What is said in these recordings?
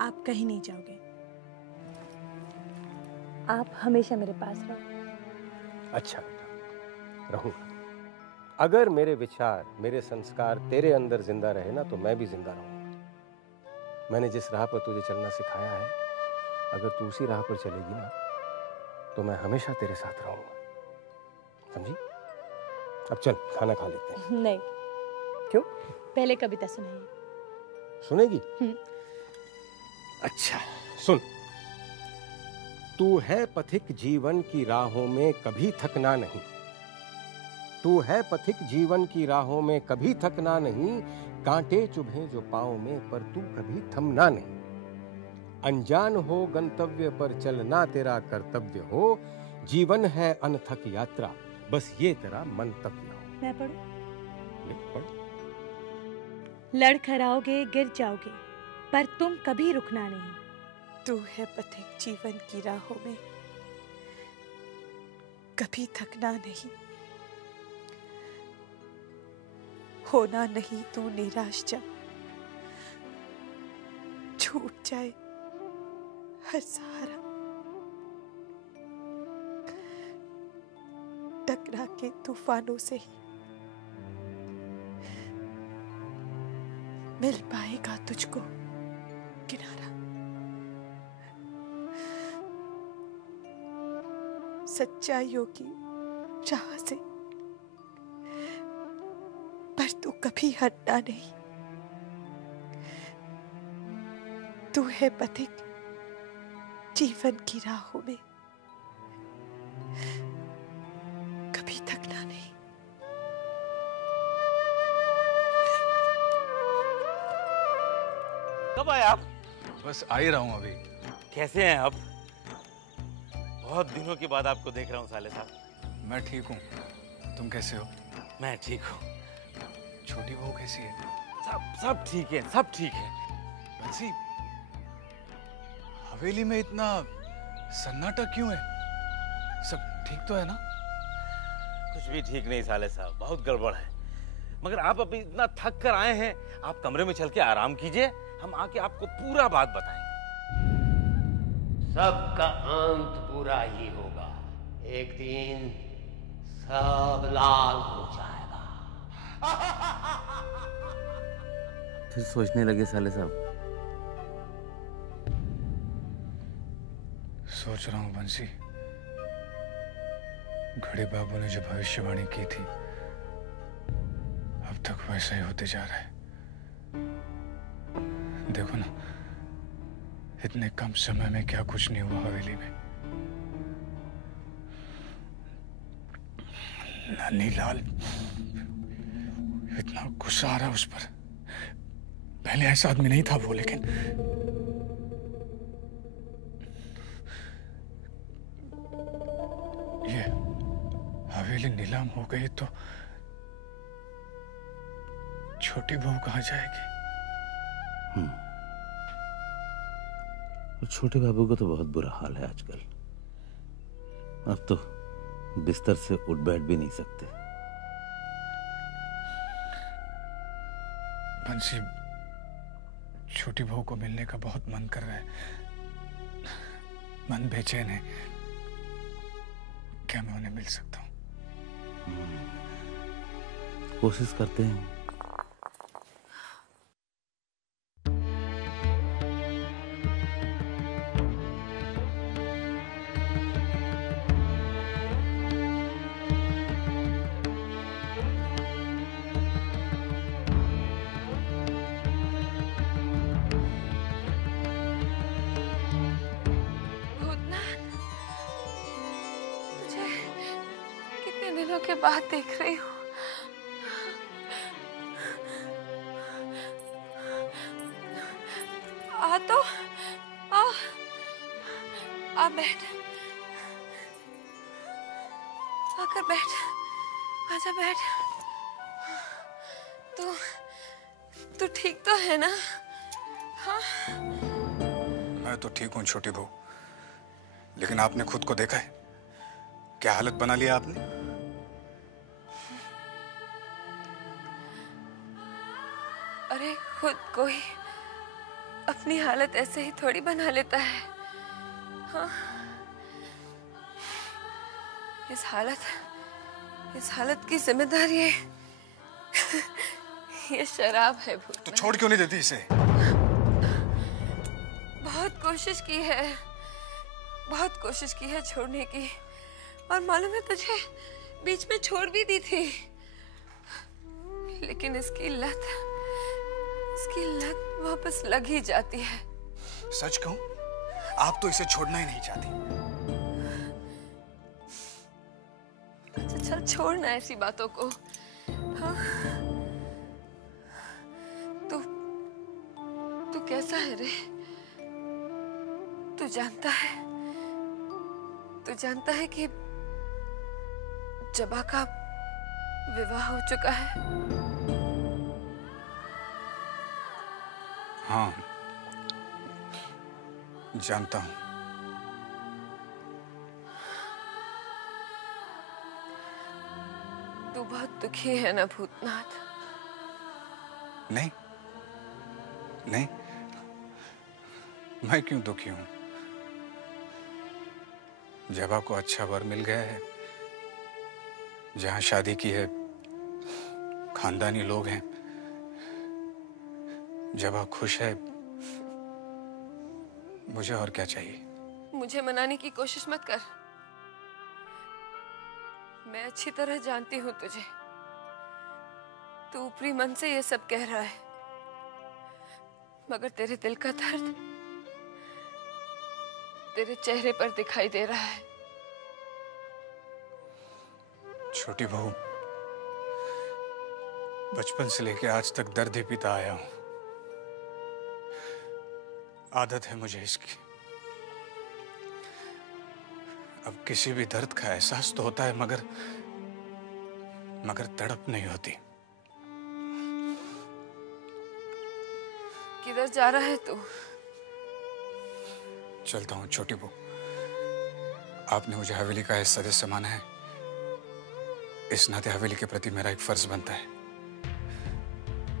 आप कहीं नहीं जाओगे। आप हमेशा मेरे पास रहो। अच्छा बेटा, रहूंगा। अगर मेरे विचार, मेरे संस्कार तेरे अंदर जिंदा रहे ना, तो मैं भी जिंदा रहूंगा। मैंने जिस राह पर तुझे चलना सिखाया है, अगर तू उसी राह पर चलेगी ना, तो मैं हमेशा तेरे साथ रहूंगा। समझी? अब चल खाना खा लेते हैं। नहीं। क्यों? पहले कविता सुनाइए। सुनेगी? अच्छा सुन। तू है पथिक जीवन की राहों में कभी थकना नहीं। तू है पथिक जीवन की राहों में कभी थकना नहीं। कांटे चुभे जो पांव में पर तू कभी थमना नहीं। अनजान हो गंतव्य पर चलना तेरा कर्तव्य हो। जीवन है अनथक यात्रा, बस ये तेरा मंतव्य हो। मैं पढ़ूं? पढ़। लड़खड़ाओगे गिर जाओगे पर तुम कभी रुकना नहीं। तू है पथिक जीवन की राहों में कभी थकना नहीं। होना नहीं तू निराश जब छूट जाए हर सहारा। टकरा के तूफानों से ही मिल पाएगा तुझको किनारा। सच्चाइयों की राह से पर तू कभी हटना नहीं। तू है पथिक जीवन की राहों में कभी थकना नहीं। कब आए आप? बस आ ही रहा हूँ अभी। कैसे हैं आप? बहुत दिनों के बाद आपको देख रहा हूँ साले साहब। मैं ठीक हूँ, तुम कैसे हो? मैं ठीक हूँ। छोटी बहू कैसी है? सब ठीक है, सब ठीक है। बंसी, हवेली में इतना सन्नाटा क्यों है? सब ठीक तो है ना? कुछ भी ठीक नहीं साले साहब, बहुत गड़बड़ है। मगर आप अभी इतना थक कर आए हैं, आप कमरे में चल के आराम कीजिए, हम आके आपको पूरा बात बताएंगे। सबका अंत बुरा ही होगा। एक दिन सब लाल हो जाएगा। फिर सोचने लगे साले साहब। सोच रहा हूँ बंसी, घड़े बाबू ने जो भविष्यवाणी की थी, अब तक वैसा ही होते जा रहा है। देखो ना, इतने कम समय में क्या कुछ नहीं हुआ हवेली में। नन्हीलाल, इतना गुस्सा आ रहा है उस पर। पहले ऐसा आदमी नहीं था वो, लेकिन ये हवेली नीलाम हो गई तो छोटी बहू कहाँ जाएगी? और छोटे बाबू को तो बहुत बुरा हाल है आजकल। अब तो बिस्तर से उठ बैठ भी नहीं सकते। बंसी, छोटी बहू को मिलने का बहुत मन कर रहा है। मन बेचैन है। क्या मैं उन्हें मिल सकता हूँ? कोशिश करते हैं। के बाद देख रही हूँ। आ तो आ बैठ, आकर बैठ, आजा बैठ। तू ठीक तो है ना? हाँ? मैं तो ठीक हूँ छोटी बहू, लेकिन आपने खुद को देखा है? क्या हालत बना लिया आपने? अरे खुद को ही अपनी हालत ऐसे ही थोड़ी बना लेता है। हाँ, इस हालत की जिम्मेदारी है ये शराब है भूतनाथ। तो छोड़ क्यों नहीं देती इसे? बहुत कोशिश की है छोड़ने की, और मालूम है तुझे, बीच में छोड़ भी दी थी, लेकिन इसकी लत वापस लग ही जाती है। सच कहूं, आप तो इसे छोड़ना ही नहीं चाहती। अच्छा चल छोड़ना ऐसी बातों को। हाँ? तू कैसा है रे? तू जानता है कि जबा का विवाह हो चुका है? हाँ, जानता हूं। तू बहुत दुखी है ना भूतनाथ? नहीं, मैं क्यों दुखी हूं? जबा को अच्छा वर मिल गया है, जहां शादी की है, खानदानी लोग हैं, जबा खुश है, मुझे और क्या चाहिए? मुझे मनाने की कोशिश मत कर। मैं अच्छी तरह जानती हूँ तुझे। तू ऊपरी मन से ये सब कह रहा है, मगर तेरे दिल का दर्द तेरे चेहरे पर दिखाई दे रहा है। छोटी बहू, बचपन से लेके आज तक दर्द ही पीता आया हूं। आदत है मुझे इसकी। अब किसी भी दर्द का एहसास तो होता है, मगर तड़प नहीं होती। किधर जा रहा है तू? चलता हूँ छोटी बहू। आपने मुझे हवेली का सदस्य माना है, इस नाते हवेली के प्रति मेरा एक फर्ज बनता है।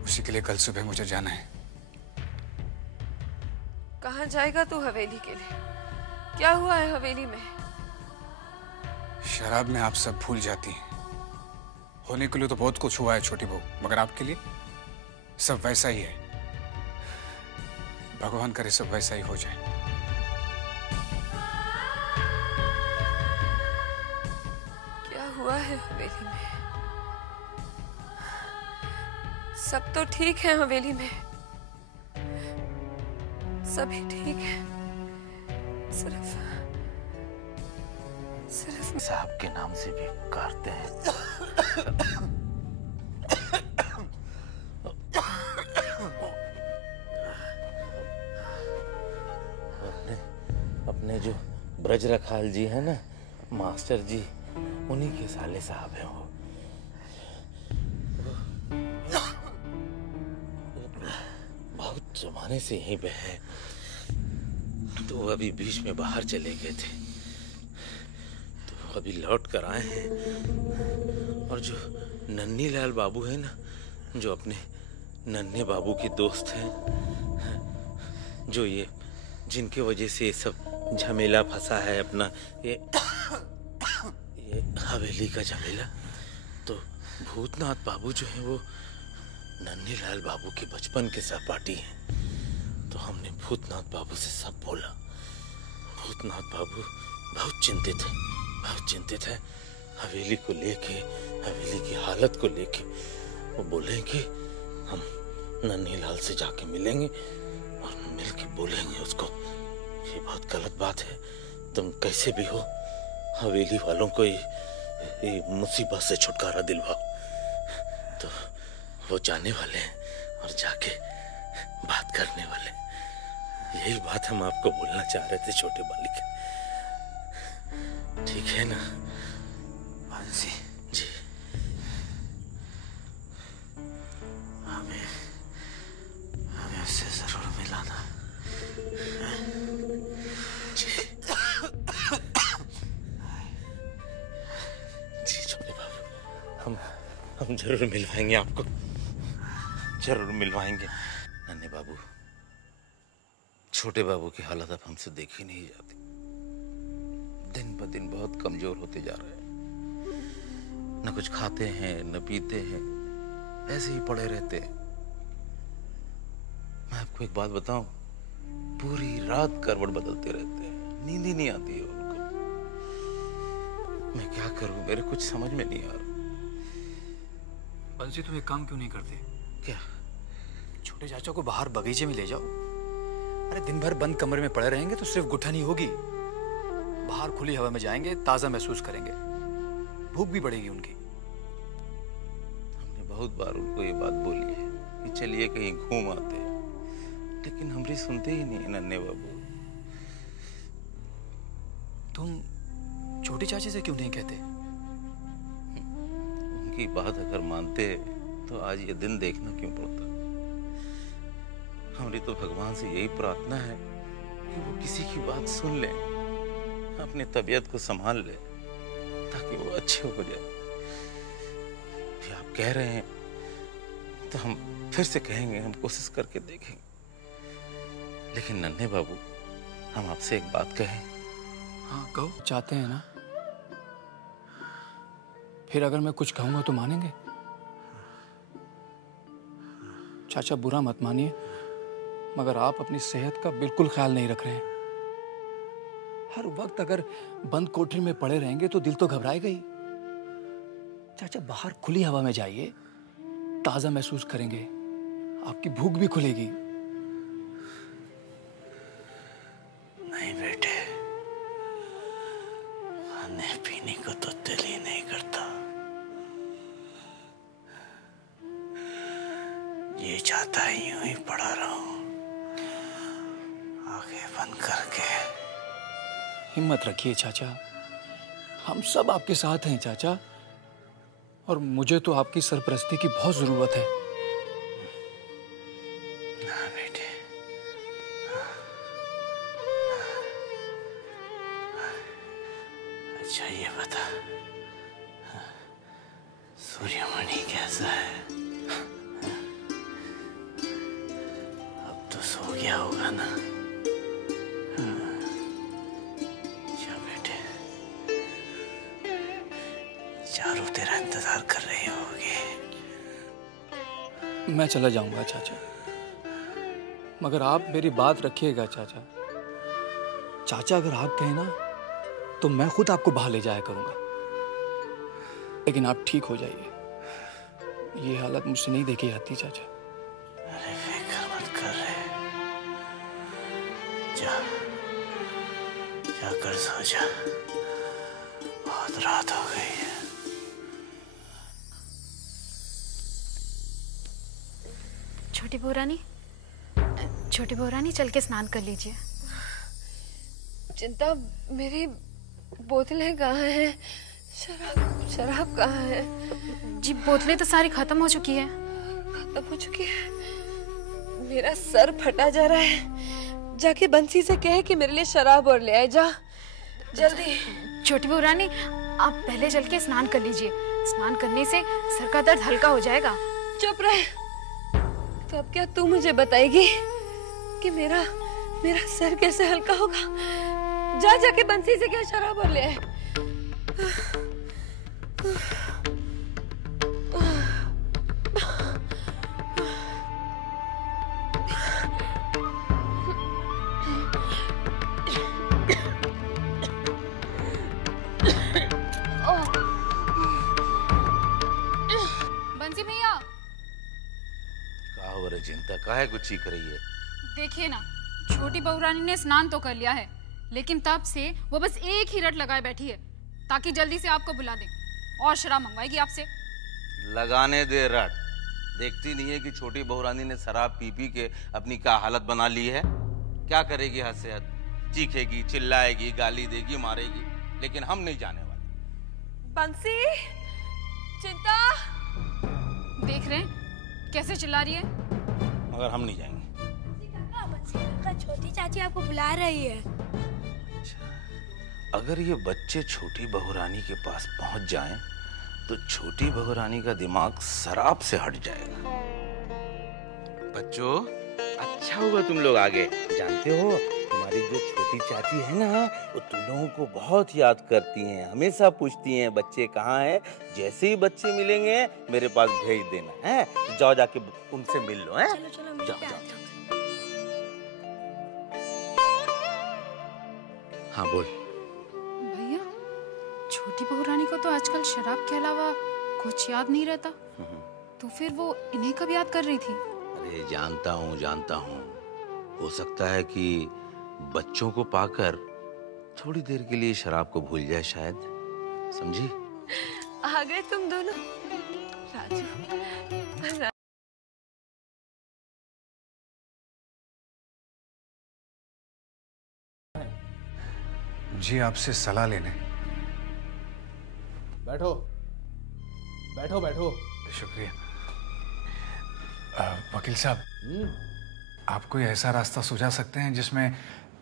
उसी के लिए कल सुबह मुझे जाना है। कहाँ जाएगा तू हवेली के लिए? क्या हुआ है हवेली में? शराब में आप सब भूल जाती हैं। होने के लिए तो बहुत कुछ हुआ है छोटी बहू, मगर आपके लिए सब वैसा ही है। भगवान करे सब वैसा ही हो जाए। क्या हुआ है हवेली में? सब तो ठीक है हवेली में, सभी ठीक है, सिर्फ साहब के नाम से भी पुकारते हैं। अपने जो ब्रज रखाल जी है ना, मास्टर जी, उन्हीं के साले साहब हैं वो। बहुत जमाने से यहीं पे है, तो अभी बीच में बाहर चले गए थे, तो अभी लौट कर आए हैं। और जो नन्ही लाल बाबू है ना, जो अपने नन्हे बाबू के दोस्त हैं, जो ये जिनके वजह से ये सब झमेला फंसा है अपना, ये हवेली का झमेला, तो भूतनाथ बाबू जो है वो नन्ही लाल बाबू के बचपन के सहपाठी हैं। तो हमने भूतनाथ बाबू से सब बोला। भूतनाथ बाबू बहुत चिंतित है हवेली को लेके, हवेली की हालत को लेके। वो बोले कि हम नन्ही लाल से जाके मिलेंगे और मिल के बोलेंगे उसको, ये बहुत गलत बात है, तुम कैसे भी हो हवेली वालों को ये मुसीबत से छुटकारा दिलवाओ। तो वो जाने वाले हैं और जाके बात करने वाले। यही बात हम आपको बोलना चाह रहे थे छोटे बालिक। ठीक है ना बंसी जी? हमें उससे जरूर मिलाना जी। जी छोटे बाबू, हम जरूर मिलवाएंगे आपको, जरूर मिलवाएंगे। नन्हे बाबू, छोटे बाबू की हालत अब हमसे देखी नहीं जाती। दिन ब दिन बहुत कमजोर होते जा रहे हैं। न कुछ खाते हैं न पीते हैं, ऐसे ही पड़े रहते हैं। मैं आपको एक बात बताऊं, पूरी रात करवट बदलते रहते हैं, नींद ही नहीं आती है उनको। मैं क्या करूं, मेरे कुछ समझ में नहीं आ रहा। बंसी, तुम एक काम क्यों नहीं करते? क्या? छोटे चाचा को बाहर बगीचे में ले जाओ। अरे दिन भर बंद कमरे में पड़े रहेंगे तो सिर्फ गुठनी होगी। बाहर खुली हवा में जाएंगे, ताजा महसूस करेंगे, भूख भी बढ़ेगी उनकी। हमने बहुत बार उनको ये बात बोली है कि चलिए कहीं घूम आते हैं, लेकिन हमारी सुनते ही नहीं नन्हे बाबू। तुम छोटी चाची से क्यों नहीं कहते? उनकी बात अगर मानते तो आज ये दिन देखना क्यों पड़ता। हमारी तो भगवान से यही प्रार्थना है कि वो किसी की बात सुन ले, अपनी तबीयत को संभाल ले, ताकि वो अच्छे हो जाए। भी आप कह रहे हैं तो हम फिर से कहेंगे, हम कोशिश करके देखेंगे। लेकिन नन्हे बाबू, हम आपसे एक बात कहें। हाँ कहो। चाहते हैं ना? फिर अगर मैं कुछ कहूंगा तो मानेंगे? चाचा बुरा मत मानिए, मगर आप अपनी सेहत का बिल्कुल ख्याल नहीं रख रहे हैं। हर वक्त अगर बंद कोठरी में पड़े रहेंगे तो दिल तो घबराएगा ही। चाचा बाहर खुली हवा में जाइए, ताजा महसूस करेंगे, आपकी भूख भी खुलेगी। नहीं बेटे, खाने पीने को तो दिल ही नहीं करता। ये चाहता है यूं ही पड़ा रहूं, आंखें बंद करके। हिम्मत रखिए चाचा, हम सब आपके साथ हैं चाचा, और मुझे तो आपकी सरपरस्ती की बहुत जरूरत है। ना बेटे, अच्छा ये बता, सूर्यमणि कैसा है? अब तो सो गया होगा ना? अच्छा बेटे, चारों तेरा इंतजार कर रही होगी। मैं चला जाऊंगा चाचा, मगर आप मेरी बात रखिएगा चाचा। चाचा अगर आप कहें ना तो मैं खुद आपको बाहर ले जाया करूंगा, लेकिन आप ठीक हो जाइए। ये हालत मुझसे नहीं देखी जाती चाचा। अरे फिक्र मत कर रहे, जा जाकर सो जा, बहुत रात हो गई है। छोटी बहू रानी चल के स्नान कर लीजिए। चिंता, मेरी बोतलें कहाँ हैं? शराब कहाँ है? जी बोतलें तो सारी खत्म हो चुकी है। खत्म हो चुकी है? मेरा सर फटा जा रहा है। जाके बंसी से कहे कि मेरे लिए शराब और ले आए, जा जल्दी। छोटी बहू रानी, आप पहले चल के स्नान कर लीजिए। स्नान करने से सर का दर्द हल्का हो जाएगा। चुप रहे। तो अब क्या तू मुझे बताएगी कि मेरा सर कैसे हल्का होगा? जा जाके बंसी से क्या शराब और ले आए। बंसी भैया, कहा हो रही चिंता, काहे कुछ चीख रही है? देखिए ना, छोटी बहू रानी ने स्नान तो कर लिया है, लेकिन तब से वो बस एक ही रट लगाए बैठी है ताकि जल्दी से आपको बुला दे, और शराब मंगवाएगी आपसे। लगाने दे रट। देखती नहीं है कि छोटी बहू रानी ने शराब पी पी के अपनी क्या हालत बना ली है? क्या करेगी हद से हद? चीखेगी, चिल्लाएगी, गाली देगी, मारेगी, लेकिन हम नहीं जाने वाले। बंसी, चिंता, देख रहे हैं कैसे चिल्ला रही है? मगर हम नहीं जाएंगे। छोटी चाची आपको बुला रही है। अगर ये बच्चे छोटी बहू रानी के पास पहुंच जाएं, तो छोटी बहू रानी का दिमाग शराब से हट जाएगा। बच्चों, अच्छा अच्छा होगा तुम लोग आगे। जानते हो तुम्हारी जो छोटी चाची है ना, वो तुम लोगों को बहुत याद करती हैं, हमेशा पूछती हैं बच्चे कहाँ हैं। जैसे ही बच्चे मिलेंगे मेरे पास भेज देना है। जाओ जाके उनसे मिल लो। हैं? चलो जाओ जाओ। हाँ बोल। भैया, छोटी बहू रानी को तो आजकल शराब के अलावा कुछ याद नहीं रहता, तो फिर वो इन्हें कब याद कर रही थी? अरे जानता हूँ। हो सकता है कि बच्चों को पाकर थोड़ी देर के लिए शराब को भूल जाए शायद। समझी? आ गए तुम दोनों। राजू, जी आपसे सलाह लेने। बैठो बैठो बैठो। शुक्रिया। वकील साहब, आप कोई ऐसा रास्ता सुझा सकते हैं जिसमें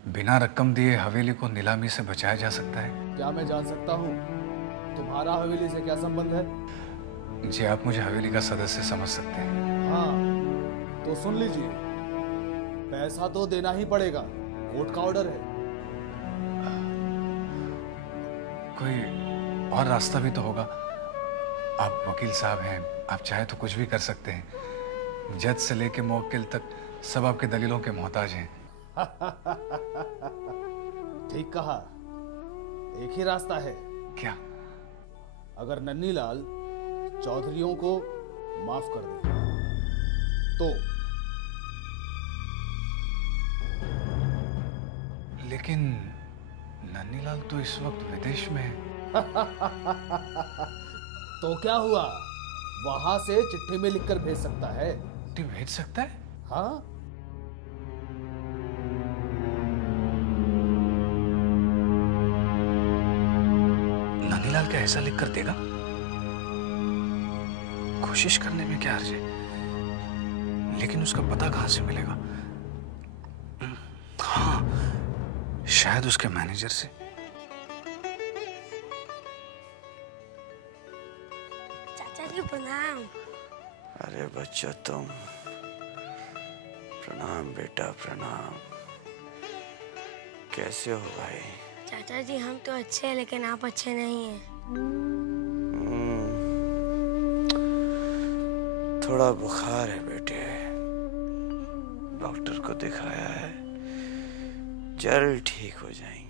बिना रकम दिए हवेली को नीलामी से बचाया जा सकता है? क्या मैं जान सकता हूँ तुम्हारा हवेली से क्या संबंध है? जी आप मुझे हवेली का सदस्य समझ सकते हैं। हाँ तो सुन लीजिए, पैसा तो देना ही पड़ेगा, कोर्ट का ऑर्डर है। कोई और रास्ता भी तो होगा। आप वकील साहब हैं, आप चाहे तो कुछ भी कर सकते हैं। जज से लेके मुवक्किल तक सब आपके दलीलों के मोहताज हैं। ठीक कहा। एक ही रास्ता है। क्या? अगर नन्हीलाल चौधरियों को माफ कर दे तो। लेकिन नन्हीलाल तो इस वक्त विदेश में है। तो क्या हुआ, वहां से चिट्ठी में लिखकर भेज सकता है। चिट्ठी भेज सकता है? हाँ। नन्हीलाल क्या ऐसा लिख कर देगा? कोशिश करने में क्या हर्ज है, लेकिन उसका पता कहां से मिलेगा? हाँ, शायद उसके मैनेजर से। चाचा जी प्रणाम। अरे बच्चों तुम, प्रणाम बेटा प्रणाम। कैसे हो भाई? चाचा जी हम तो अच्छे हैं, लेकिन आप अच्छे नहीं हैं। थोड़ा बुखार है बेटे, डॉक्टर को दिखाया है, जल्द ठीक हो जाएंगे।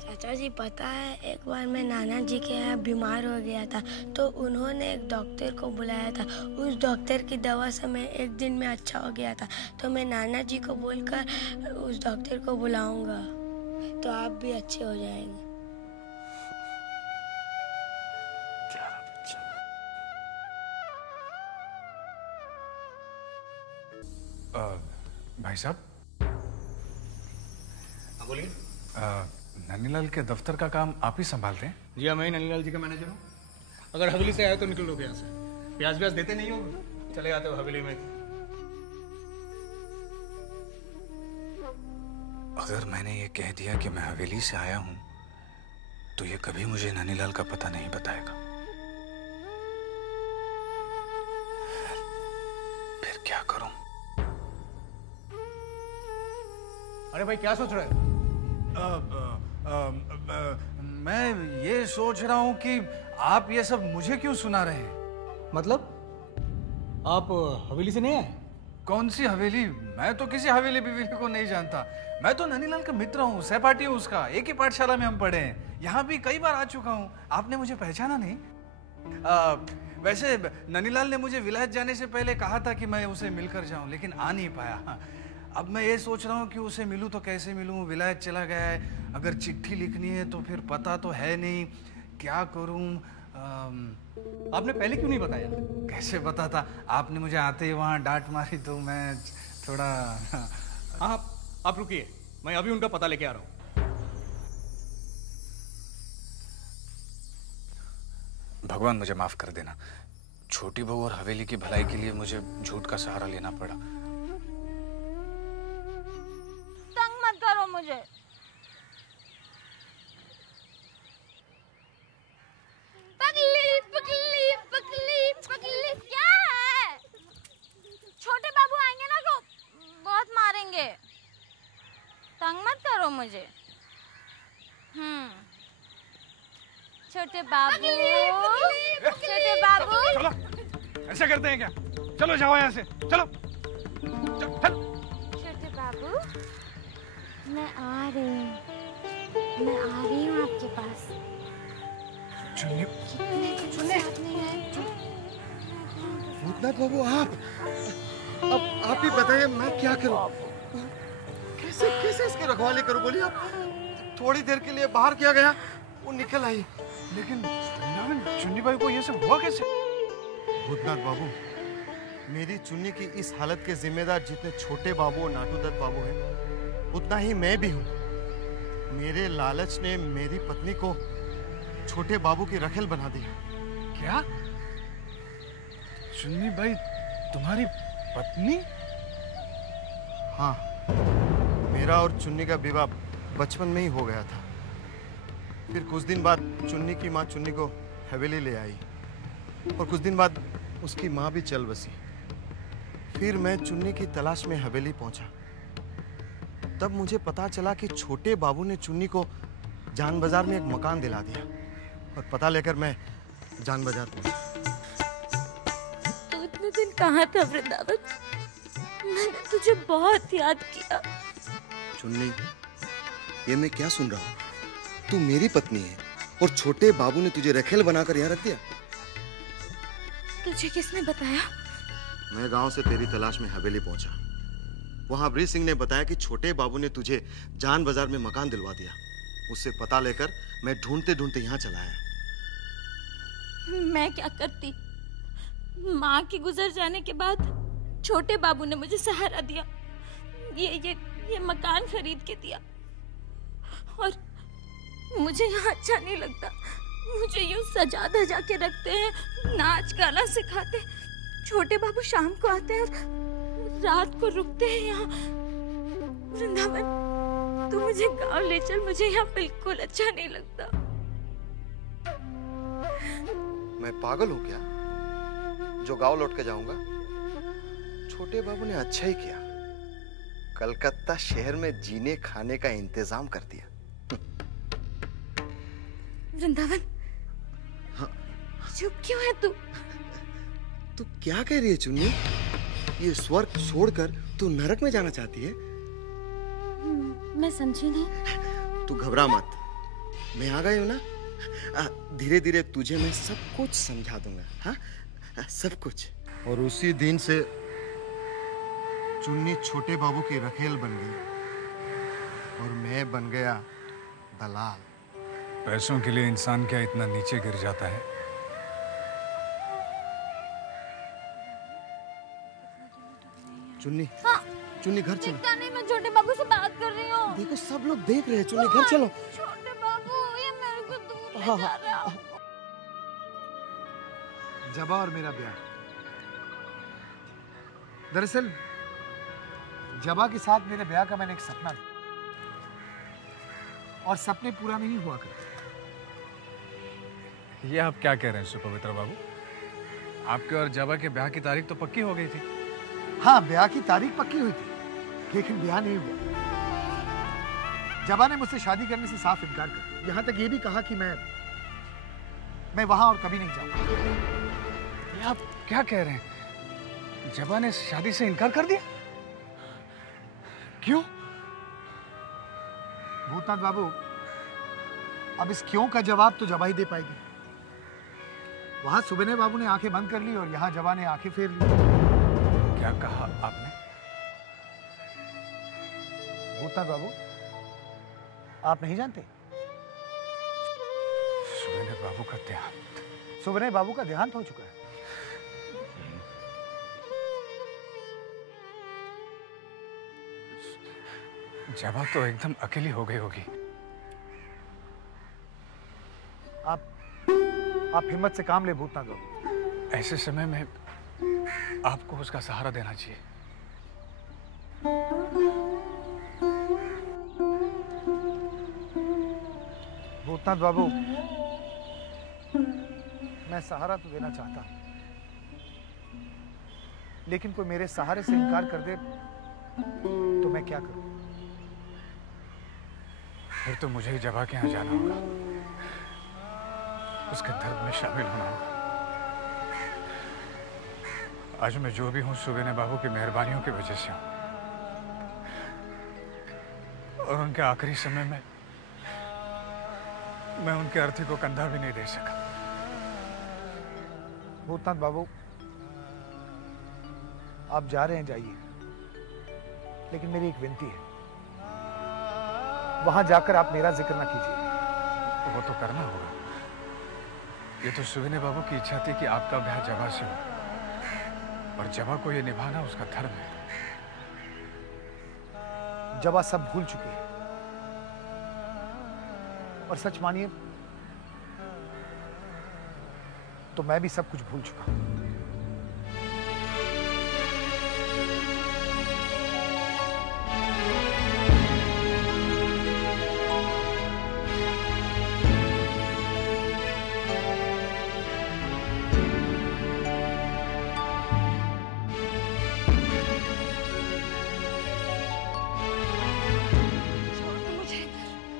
चाचा जी पता है, एक बार मैं नाना जी के यहाँ बीमार हो गया था, तो उन्होंने एक डॉक्टर को बुलाया था। उस डॉक्टर की दवा से मैं एक दिन में अच्छा हो गया था, तो मैं नाना जी को बोलकर उस डॉक्टर को बुलाऊंगा, तो आप भी अच्छे हो जाएंगे। भाई साहब, बोलिए। नन्हीलाल के दफ्तर का काम आप ही संभालते हैं? जी हाँ, मैं ही नन्हीलाल जी का मैनेजर हूँ। अगर हवेली से आए तो निकल लो यहाँ से। प्याज व्याज देते नहीं हो, चले जाते हो हवेली में। अगर मैंने ये कह दिया कि मैं हवेली से आया हूं, तो ये कभी मुझे नन्हीलाल का पता नहीं बताएगा। फिर क्या करूं? अरे भाई क्या सोच रहे हैं? मैं ये सोच रहा हूं कि आप ये सब मुझे क्यों सुना रहे हैं? मतलब आप हवेली से नहीं आए? कौन सी हवेली? मैं तो किसी हवेली बिवेली को नहीं जानता। मैं तो नन्हीलाल का मित्र हूँ, सहपाठी हूँ उसका। एक ही पाठशाला में हम पढ़े हैं। यहाँ भी कई बार आ चुका हूँ। आपने मुझे पहचाना नहीं? वैसे नन्हीलाल ने मुझे विलायत जाने से पहले कहा था कि मैं उसे मिलकर जाऊं, लेकिन आ नहीं पाया। अब मैं ये सोच रहा हूँ कि उसे मिलूं तो कैसे मिलूं? विलायत चला गया है, अगर चिट्ठी लिखनी है तो फिर पता तो है नहीं, क्या करूं? आपने पहले क्यों नहीं बताया? कैसे बताता? आपने मुझे आते ही वहाँ डांट मारी तो मैं थोड़ा। हाँ आप रुकिए, मैं अभी उनका पता लेके आ रहा हूँ। भगवान मुझे माफ कर देना। छोटी बहू और हवेली की भलाई के लिए मुझे झूठ का सहारा लेना पड़ा। तंग मत करो मुझे। पगली पगली पगली पगली क्या है? छोटे बाबू आएंगे ना तो बहुत मारेंगे। जाएंगे। तंग मत करो मुझे। छोटे बाबू, छोटे बाबू। चलो, ऐसे करते हैं क्या? चलो जाओ यहाँ से, चलो। छोटे बाबू, मैं आ रही हूँ आपके पास। चुन्नी, भूतनाथ बाबू, अब आप ही बताइए मैं क्या करूं? कैसे इसकी रखवाली करूं? बोलिए आप। थोड़ी देर के लिए बाहर किया गया, वो निकल आई। लेकिन चुन्नी भाई को ये सब हुआ कैसे? भूतनाथ बाबू, मेरी चुन्नी की इस हालत के जिम्मेदार जितने छोटे बाबू और नाटू दत्त बाबू हैं, उतना ही मैं भी हूँ। मेरे लालच ने मेरी पत्नी को छोटे बाबू की रखेल बना दी। क्या? चुन्नी भाई तुम्हारी पत्नी? हाँ, मेरा और चुन्नी का विवाह बचपन में ही हो गया था। फिर कुछ दिन बाद चुन्नी की माँ चुन्नी को हवेली ले आई और कुछ दिन बाद उसकी माँ भी चल बसी। फिर मैं चुन्नी की तलाश में हवेली पहुंचा। तब मुझे पता चला कि छोटे बाबू ने चुन्नी को जान बाजार में एक मकान दिला दिया और पता लेकर मैं जान बाजार पहुंचा। तू इतने दिन कहाँ था वृंदावन? मैंने तुझे बहुत याद किया। चुन्नी, ये मैं क्या सुन रहा हूँ? तू मेरी पत्नी है और छोटे बाबू ने तुझे रखेल बनाकर यहाँ रख दिया। तुझे किसने बताया? मैं गांव से तेरी तलाश में हवेली पहुंचा। वहां ब्रिज सिंह ने बताया कि छोटे बाबू ने तुझे जान बाजार में मकान दिलवा दिया। उससे पता लेकर मैं ढूंढते ढूंढते यहाँ चला आया। मैं क्या करती? माँ के गुजर जाने के बाद छोटे बाबू ने मुझे सहारा दिया। ये मकान खरीद के दिया और मुझे यहाँ अच्छा नहीं लगता। मुझे यूं सजा धजा के रखते हैं, नाच गाना सिखाते। छोटे बाबू शाम को आते हैं, रात को रुकते हैं यहाँ। वृंदावन, तू मुझे गांव ले चल। मुझे यहाँ बिल्कुल अच्छा नहीं लगता। मैं पागल हूँ क्या जो गांव लौट के जाऊंगा? छोटे बाबू ने अच्छा ही किया, कलकत्ता शहर में जीने खाने का इंतजाम कर दिया। वृंदावन, हाँ। चुप क्यों है तू? तू क्या कह रही है चुन्नी? ये स्वर्ग छोड़कर तू नरक में जाना चाहती है? मैं समझी नहीं। तू घबरा मत, मैं आ गई हूँ ना। धीरे धीरे तुझे मैं सब कुछ समझा दूंगा। हाँ, सब कुछ। और उसी दिन से चुन्नी छोटे बाबू की रखेल बन गई और मैं बन गया दलाल। पैसों के लिए इंसान क्या इतना नीचे गिर जाता है? चुन्नी, हाँ। चुन्नी घर चलो। दिखता नहीं, मैं छोटे बाबू से बात कर रही हूँ। देखो सब लोग देख रहे हैं। चुन्नी घर चलो। छोटे बाबू, ये मेरे को दूर ले हाँ, जा रहा है। जबा और मेरा ब्याह। दरअसल जबा के साथ मेरे ब्याह का मैंने एक सपना था और सपने पूरा नहीं हुआ करते। ये आप क्या कह रहे हैं सुपवित्र बाबू? आपके और जबा के ब्याह की तारीख तो पक्की हो गई थी। हाँ, ब्याह की तारीख पक्की हुई थी, लेकिन ब्याह नहीं हुआ। जबा ने मुझसे शादी करने से साफ इनकार कर दिया। यहाँ तक ये भी कहा कि मैं वहां और कभी नहीं जाऊंगा। ये आप क्या कह रहे हैं? जबा ने शादी से इनकार कर दिया? क्यों? भूतनाथ बाबू, अब इस क्यों का जवाब तो जबा ही दे पाएगी। वहां सुबेने बाबू ने आंखें बंद कर ली और यहाँ जबा ने आंखें फेर ली। क्या कहा आपने? भूतनाथ बाबू, आप नहीं जानते? सुबेने बाबू का देहांत। सुबेने बाबू का देहांत हो चुका है। जबा तो एकदम अकेली हो गई होगी। आप हिम्मत से काम ले भूतनाथ बाबू। ऐसे समय में आपको उसका सहारा देना चाहिए। भूतनाथ बाबू, मैं सहारा तो देना चाहता हूं, लेकिन कोई मेरे सहारे से इनकार कर दे तो मैं क्या करूं? फिर तो मुझे ही जबा के यहाँ जाना होगा, उसके दर्द में शामिल होना होगा। आज मैं जो भी हूँ सुबेने बाबू की मेहरबानियों की वजह से हूँ, और उनके आखिरी समय में मैं उनके अर्थी को कंधा भी नहीं दे सका। भूतनाथ बाबू, आप जा रहे हैं जाइए, लेकिन मेरी एक विनती है, वहां जाकर आप मेरा जिक्र ना कीजिए। वो तो करना होगा। ये तो सुबेने बाबू की इच्छा थी कि आपका ब्याह जबा से हो, और जबा को ये निभाना उसका धर्म है। जबा सब भूल चुके हैं, और सच मानिए तो मैं भी सब कुछ भूल चुका हूं।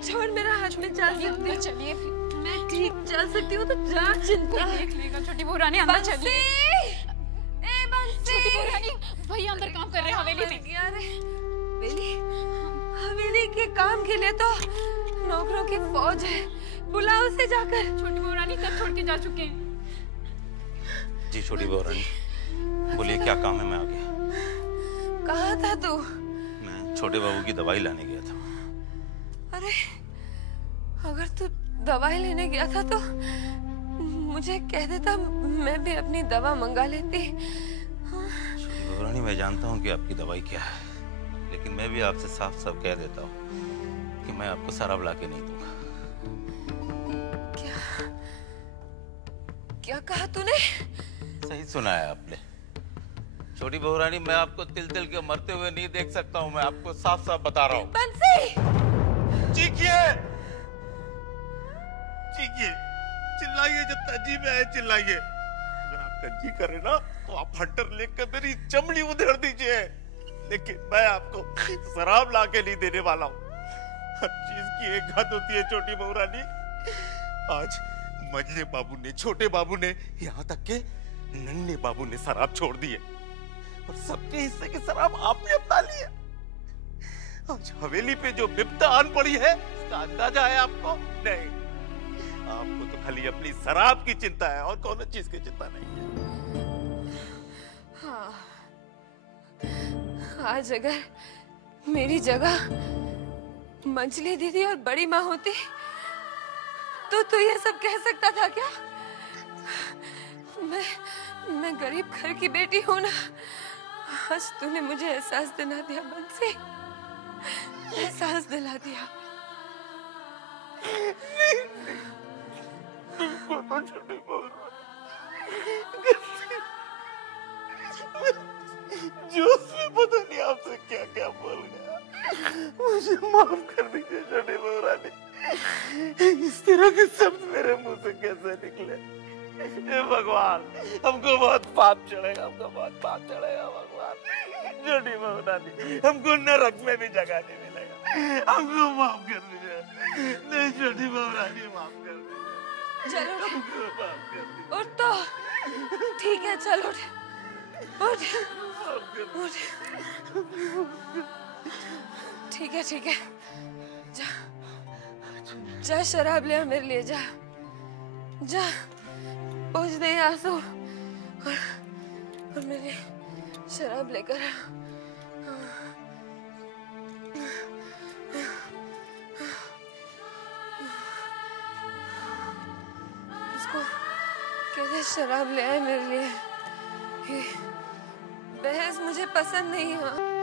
छोड़, मेरा हाथ में चल सकती हूँ। चलिए मैं ठीक चल सकती हूँ तो जा, चिंता देख लेगा। छोटी बहू रानी अंदर चलिए। ए बंसी, छोटी बहू रानी भैया अंदर काम कर रहे हैं हवेली में। हवेली के काम के लिए तो नौकरों की फौज है, बुलाओ उसे जाकर। छोटी बहू रानी कब छोड़ के जा चुके हैं? जी छोटी बहू रानी, बोलिए क्या काम है? मैं आ गया। कहाँ था तू? मैं छोटे बाबू की दवाई लाने गया था। अरे, अगर तू दवाई लेने गया था तो मुझे कह देता, मैं भी अपनी दवा मंगा लेती। छोटी बहू रानी, मैं जानता हूँ कि आपकी दवाई क्या है, लेकिन मैं भी आपसे साफ साफ कह देता हूँ कि मैं आपको शराब ला के नहीं दूंगा। क्या कहा तूने? सही सुना है आपने छोटी बहू रानी, मैं आपको तिल तिल के मरते हुए नहीं देख सकता हूँ। मैं आपको साफ साफ बता रहा हूँ। बंसी! चीखिए, चीखिए, चिल्लाइए, जितना जी में आए चिल्लाइए। अगर आपका जी करे ना तो आप हंटर लेकर मेरी चमड़ी उधेड़ दीजिए, लेकिन मैं आपको शराब ला के नहीं देने वाला हूँ। हर चीज की एक हद होती है छोटी बहू रानी। आज मजले बाबू ने, छोटे बाबू ने, यहाँ तक के नन्हे बाबू ने शराब छोड़ दी है, और सबके हिस्से की शराब आपने अपना ली है। आज हवेली पे जो विपदा आन पड़ी है, इसका अंदाजा है आपको? नहीं, आपको तो खाली अपनी शराब की चिंता है, और कौन चीज की चिंता नहीं है। हाँ, आज अगर मेरी जगह मंजली दीदी और बड़ी माँ होती तो तू ये सब कह सकता था क्या? मैं गरीब घर की बेटी हूं ना। आज तूने मुझे एहसास दिला दिया बंसी, एहसास दिला दिया। जोश में पता नहीं आपसे क्या क्या बोल गया, मुझे माफ कर दीजिए छोटी बहू रानी। इस तरह के शब्द मेरे मुंह से कैसे निकले? हे भगवान, हमको बहुत पाप चढ़ेगा, हमको बहुत पाप चढ़ेगा भगवान। छोटी बहू रानी, हमको नरक में भी जगह नहीं मिलेगा, हमको माफ कर दीजिए। नहीं छोटी बहू रानी, माफ कर दीजिए। चलो हमको माफ कर दीजिए। उठ तो ठीक है, चल उठ उठ उठ। ठीक है ठीक है, जा जा, शराब ले आ मेरे लिए, जा जा, पहुंच दे आंसू, और मेरे शराब लेकर आ। उसको कहते शराब ले आए मेरे लिए। ये बहस मुझे पसंद नहीं है।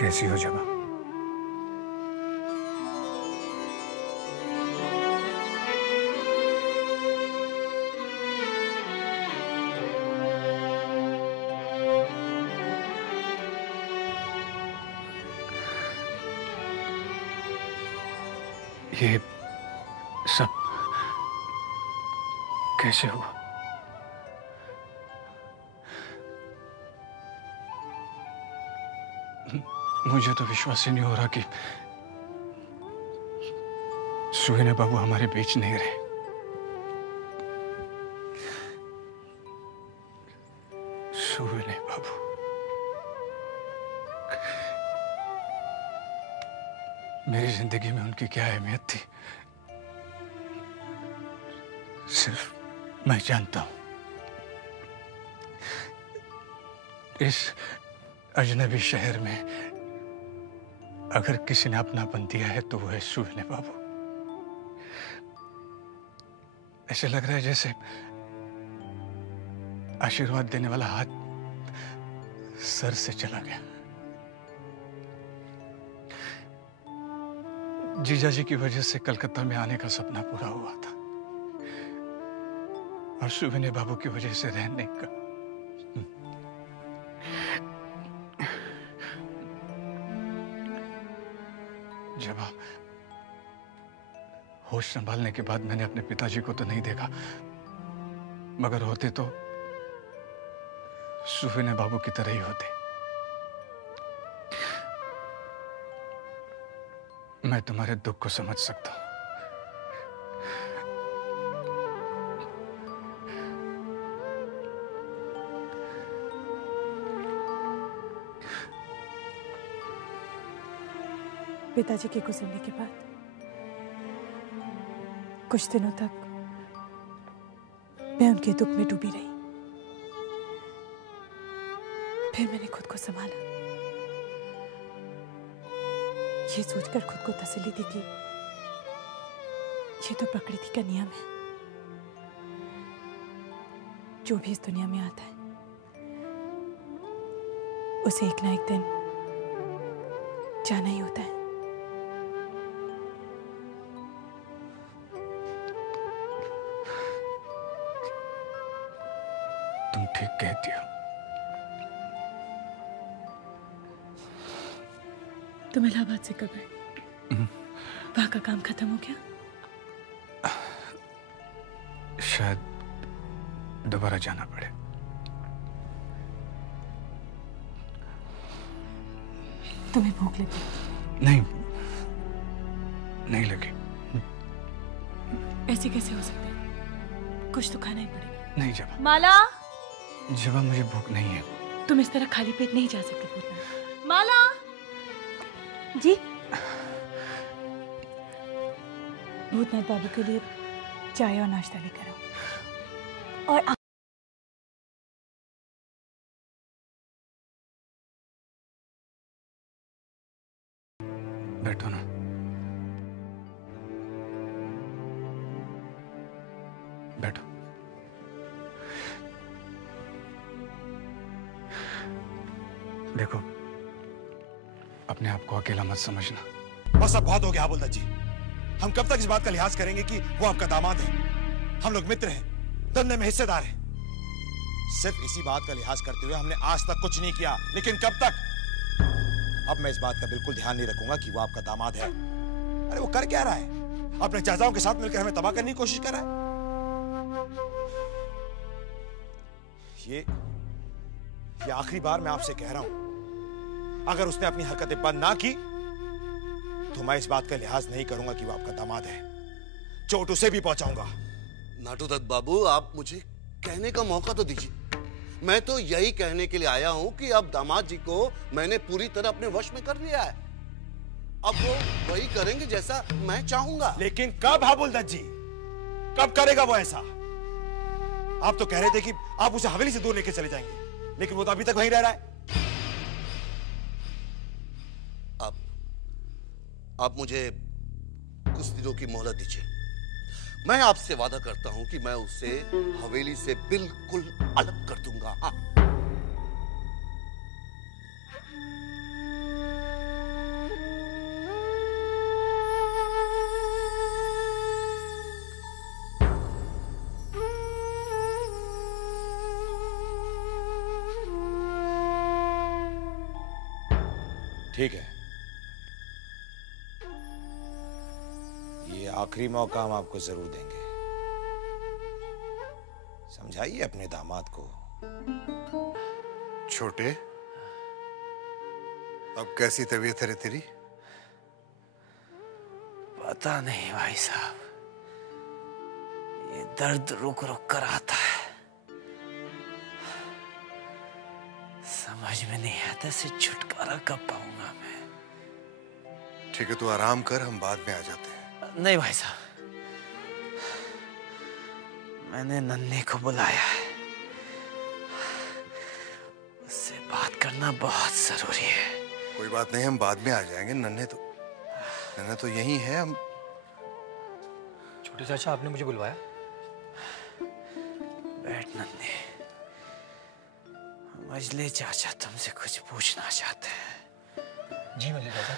कैसी हो जबा? ये सब कैसे हुआ? मुझे तो विश्वास ही नहीं हो रहा कि सुहेना बाबू हमारे बीच नहीं रहे। सुहेना बाबू, मेरी जिंदगी में उनकी क्या अहमियत थी सिर्फ मैं जानता हूं। इस अजनबी शहर में अगर किसी ने अपनापन दिया है तो वो है सुहेना बाबू। ऐसे लग रहा है जैसे आशीर्वाद देने वाला हाथ सर से चला गया। जीजा जी की वजह से कलकत्ता में आने का सपना पूरा हुआ था और सुहेना बाबू की वजह से रहने का। जब आप होश संभालने के बाद मैंने अपने पिताजी को तो नहीं देखा, मगर होते तो सुहेना बाबू की तरह ही होते। मैं तुम्हारे दुख को समझ सकता हूं। पिताजी के गुजरने के बाद कुछ दिनों तक मैं उनके दुख में डूबी रही। फिर मैंने खुद को संभाला, ये सोचकर खुद को तसल्ली दी कि ये तो प्रकृति का नियम है। जो भी इस दुनिया में आता है उसे एक ना एक दिन जाना ही होता है। तुम ठीक कहती हो। तुम इलाहाबाद से कब आए? वहां का काम खत्म हो गया? शायद दोबारा जाना पड़े। तुम्हें भूख लगी? नहीं, नहीं लगी। ऐसे कैसे हो सकता है? कुछ तो खाना ही पड़ेगा। नहीं जबा। माला, जबा मुझे भूख नहीं है। तुम इस तरह खाली पेट नहीं जा सकते भूतनाथ। माला जी, भूतनाथ बाबू के लिए चाय और नाश्ता लेकर आओ। और बैठो ना। बैठो। देखो, अपने आप को अकेला मत समझना। बस अब बहुत हो गया हवलदार जी। हम कब तक इस बात का लिहाज करेंगे कि वो आपका दामाद है? हम लोग मित्र हैं, धंधे में हिस्सेदार हैं। सिर्फ इसी बात का लिहाज करते हुए हमने आज तक कुछ नहीं किया, लेकिन कब तक? अब मैं इस बात का बिल्कुल ध्यान नहीं रखूंगा कि वो आपका दामाद है। अरे वो कर क्या रहा है? अपने चाचाओं के साथ मिलकर हमें तबाह करने की कोशिश कर रहा है। ये आखिरी बार मैं आपसे कह रहा हूं, अगर उसने अपनी हरकतें बंद ना की तो मैं इस बात का लिहाज नहीं करूंगा कि वो आपका दामाद है। चोट उसे भी पहुंचाऊंगा। नाटू दत्त बाबू, आप मुझे कहने का मौका तो दीजिए। मैं तो यही कहने के लिए आया हूं कि अब दामाद जी को मैंने पूरी तरह अपने वश में कर लिया है। अब वो वही करेंगे जैसा मैं चाहूंगा। लेकिन कब हवलदार जी? कब करेगा वो ऐसा? आप तो कह रहे थे कि आप उसे हवेली से दूर लेके चले जाएंगे, लेकिन वो तो अभी तक वहीं रह रहा है। आप मुझे कुछ दिनों की मोहलत दीजिए। मैं आपसे वादा करता हूं कि मैं उसे हवेली से बिल्कुल अलग कर दूंगा। हाँ। ठीक है, ये आखिरी मौका हम आपको जरूर देंगे। समझाइए अपने दामाद को। छोटे, अब कैसी तबीयत है तेरी? पता नहीं भाई साहब, ये दर्द रुक रुक कर आता है, समझ में नहीं आता से छुटकारा कब पाऊंगा मैं। ठीक है, तू आराम कर, हम बाद में आ जाते हैं। नहीं भाई साहब, मैंने नन्हे को बुलाया है, उससे बात करना बहुत जरूरी है। कोई बात नहीं, हम बाद में आ जाएंगे। नन्हे तो यही है। हम छोटे चाचा, आपने मुझे बुलवाया? बैठ नन्हे। मजले चाचा तुमसे कुछ पूछना चाहते हैं। जी मजले चाचा।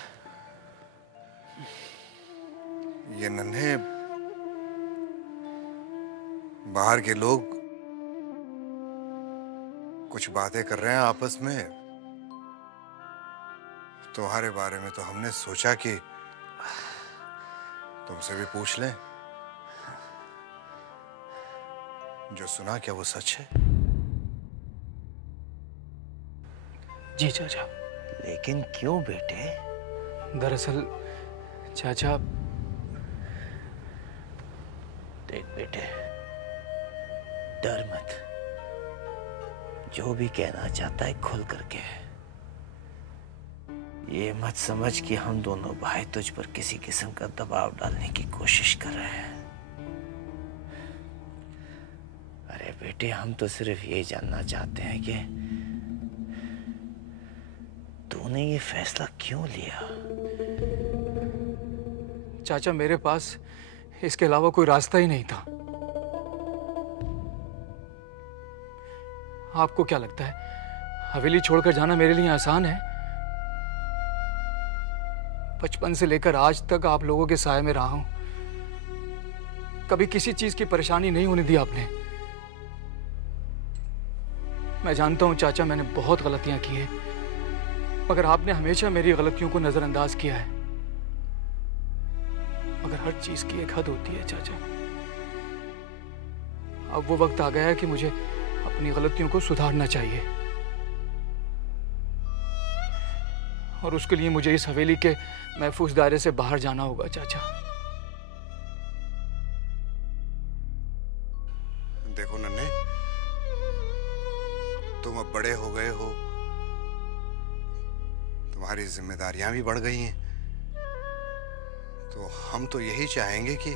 ये नन्हे, बाहर के लोग कुछ बातें कर रहे हैं आपस में। तुम्हारे बारे में तो हमने सोचा कि तुमसे भी पूछ लें। जो सुना क्या वो सच है? जी चाचा। लेकिन क्यों बेटे? दरअसल चाचा, देख बेटे, डर मत, जो भी कहना चाहता है खुल करके है। ये मत समझ कि हम दोनों भाई तुझ पर किसी किस्म का दबाव डालने की कोशिश कर रहे हैं। अरे बेटे, हम तो सिर्फ ये जानना चाहते हैं कि तूने ये फैसला क्यों लिया? चाचा, मेरे पास इसके अलावा कोई रास्ता ही नहीं था। आपको क्या लगता है हवेली छोड़कर जाना मेरे लिए आसान है? बचपन से लेकर आज तक आप लोगों के साए में रहा हूं, कभी किसी चीज की परेशानी नहीं होने दी आपने। मैं जानता हूं चाचा, मैंने बहुत गलतियां की हैं, मगर आपने हमेशा मेरी गलतियों को नजरअंदाज किया है। मगर हर चीज की एक हद होती है चाचा। अब वो वक्त आ गया है कि मुझे अपनी गलतियों को सुधारना चाहिए, और उसके लिए मुझे इस हवेली के महफूज दायरे से बाहर जाना होगा चाचा। देखो नन्हे, तुम अब बड़े हो गए हो, तुम्हारी जिम्मेदारियां भी बढ़ गई हैं, तो हम तो यही चाहेंगे कि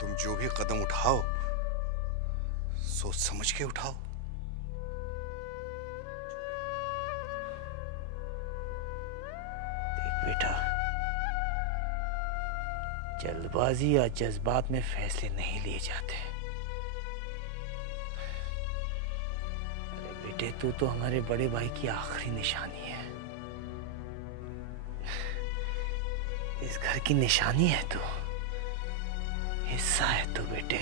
तुम जो भी कदम उठाओ सोच समझ के उठाओ। देख बेटा, जल्दबाजी या जज्बात में फैसले नहीं लिए जाते। अरे बेटे, तू तो हमारे बड़े भाई की आखिरी निशानी है, इस घर की निशानी है तू, हिस्सा है तू बेटे।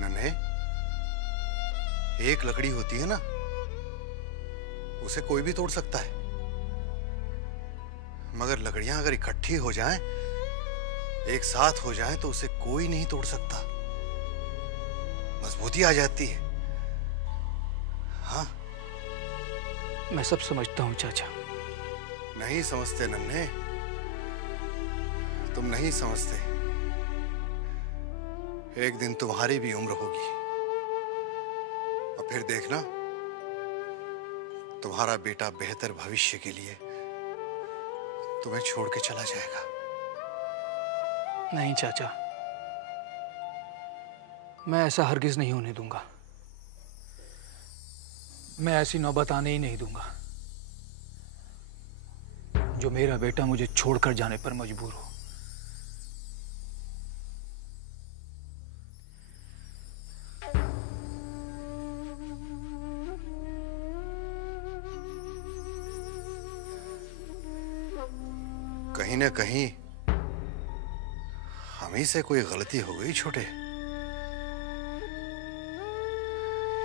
नन्हे, एक लकड़ी होती है ना, उसे कोई भी तोड़ सकता है, मगर लकड़ियां अगर इकट्ठी हो जाएं, एक साथ हो जाएं, तो उसे कोई नहीं तोड़ सकता, मजबूती आ जाती है। हाँ, मैं सब समझता हूं चाचा। नहीं समझते नन्हे, तुम नहीं समझते। एक दिन तुम्हारी भी उम्र होगी, और फिर देखना तुम्हारा बेटा बेहतर भविष्य के लिए तुम्हें छोड़ के चला जाएगा। नहीं चाचा, मैं ऐसा हरगिज नहीं होने दूंगा। मैं ऐसी नौबत आने ही नहीं दूंगा जो मेरा बेटा मुझे छोड़कर जाने पर मजबूर हो। कहीं ना कहीं हम ही से कोई गलती हो गई छोटे।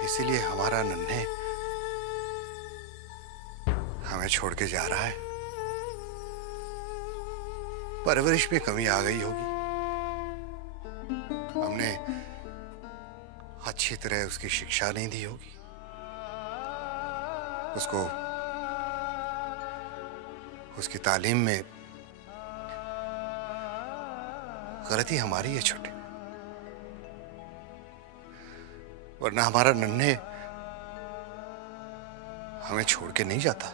इसीलिए हमारा नन्हे हमें छोड़ के जा रहा है। परवरिश में कमी आ गई होगी। हमने अच्छी तरह उसकी शिक्षा नहीं दी होगी। उसको उसकी तालीम में गलती हमारी है छोटे, वरना हमारा नन्हे हमें छोड़ के नहीं जाता।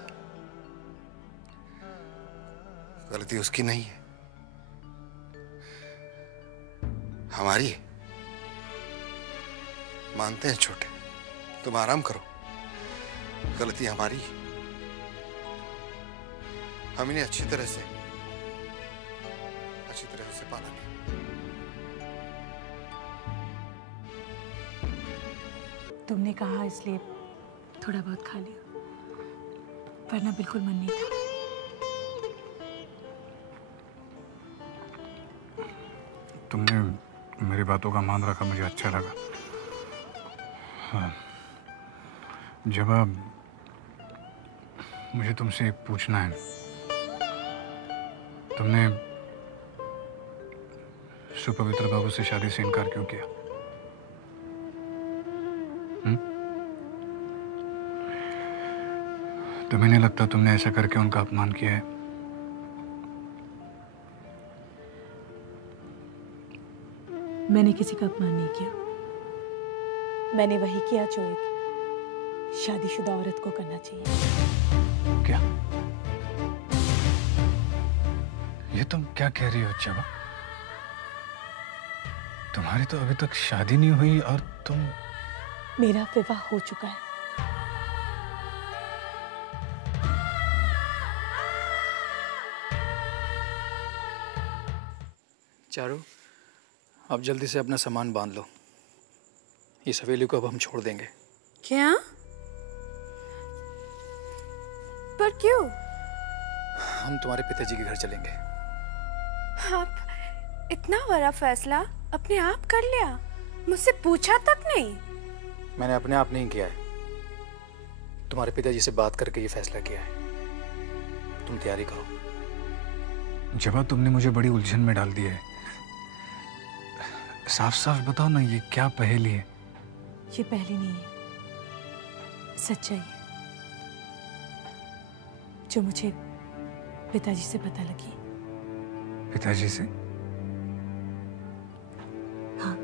गलती उसकी नहीं है, हमारी है। मानते हैं छोटे, तुम आराम करो। गलती हमारी है। हम इन्हें अच्छी तरह से पाला नहीं। तुमने कहा इसलिए थोड़ा बहुत खा लिया, वरना बिल्कुल मन नहीं था। तुमने मेरी बातों का मान रखा, मुझे अच्छा लगा। हाँ। जवाब मुझे तुमसे एक पूछना है। तुमने सुपवित्र बाबू से शादी से इनकार क्यों किया? तुम्हें नहीं लगता तुमने ऐसा करके उनका अपमान किया है? मैंने किसी का अपमान नहीं किया। मैंने वही किया जो एक शादीशुदा औरत को करना चाहिए। क्या? ये तुम क्या कह रही हो चबा? तुम्हारी तो अभी तक शादी नहीं हुई और तुम... मेरा विवाह हो चुका है। चारू, अब जल्दी से अपना सामान बांध लो। इस हवेली को अब हम छोड़ देंगे। क्या? पर क्यों? हम तुम्हारे पिताजी के घर चलेंगे। आप इतना बड़ा फैसला अपने आप कर लिया, मुझसे पूछा तक नहीं? मैंने अपने आप नहीं किया है, तुम्हारे पिताजी से बात करके ये फैसला किया है। तुम तैयारी करो। जब तुमने मुझे बड़ी उलझन में डाल दिया है। साफ साफ बताओ ना, ये क्या पहेली है? ये पहेली नहीं है, सच्चाई है जो मुझे पिताजी से पता लगी। पिताजी से? हाँ,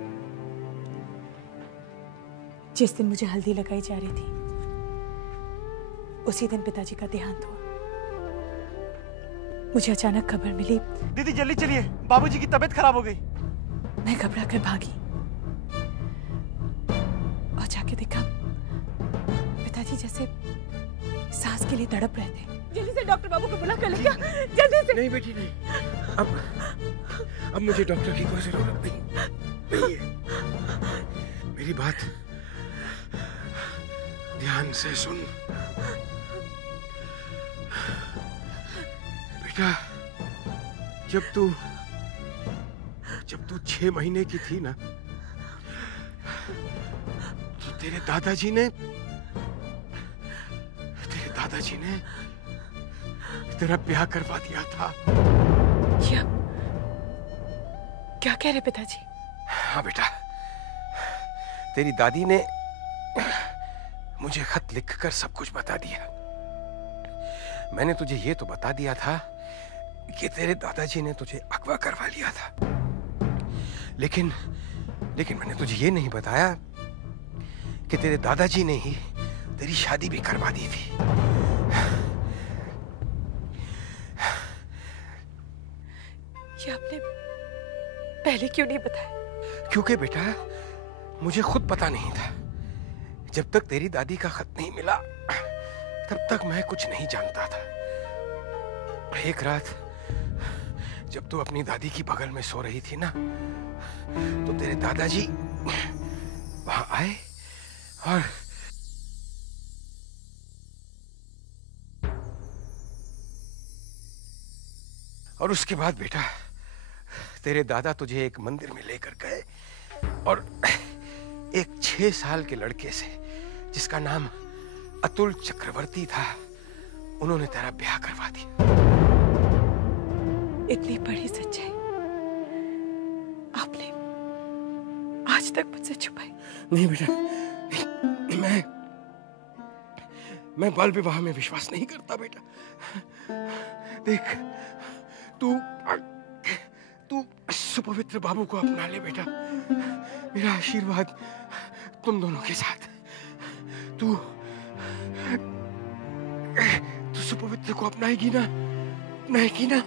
जिस दिन मुझे हल्दी लगाई जा रही थी उसी दिन पिताजी का देहांत हुआ। मुझे अचानक खबर मिली। दीदी जल्दी चलिए, बाबूजी की तबीयत खराब हो गई। मैं घबरा कर भागी और जाके देखा पिताजी जैसे सांस के लिए तड़प रहे थे। जल्दी से डॉक्टर बाबू को बुला कर लेगा, जल्दी से। नहीं बेटी नहीं, अब मुझे डॉक्टर की कोई जरूरत नहीं है। मेरी बात ध्यान से सुन बेटा। जब तू 6 महीने की थी ना, तो तेरे दादाजी ने तेरा ब्याह करवा दिया था। क्या कह रहे पिताजी? हाँ बेटा, तेरी दादी ने मुझे खत लिखकर सब कुछ बता दिया। मैंने तुझे ये तो बता दिया था कि तेरे दादाजी ने तुझे अगवा करवा लिया था, लेकिन मैंने तुझे ये नहीं बताया कि तेरे दादाजी ने ही तेरी शादी भी करवा दी थी। ये आपने पहले क्यों नहीं बताया? क्योंकि बेटा मुझे खुद पता नहीं था। जब तक तेरी दादी का खत नहीं मिला तब तक मैं कुछ नहीं जानता था। एक रात जब तू अपनी दादी की बगल में सो रही थी ना, तो तेरे दादाजी वहां आए और उसके बाद बेटा तेरे दादा तुझे एक मंदिर में लेकर गए और एक 6 साल के लड़के से जिसका नाम अतुल चक्रवर्ती था, उन्होंने तेरा ब्याह करवा दिया। इतनी बड़ी सच्चाई आपने आज तक मुझसे छुपाई। नहीं बेटा, नहीं, मैं बाल विवाह में विश्वास नहीं करता बेटा। देख, तू सुपवित्र बाबू को अपना ले बेटा। मेरा आशीर्वाद तुम दोनों के साथ। तू सुपवित्र को अपनाएगी ना? अपनाएगी ना?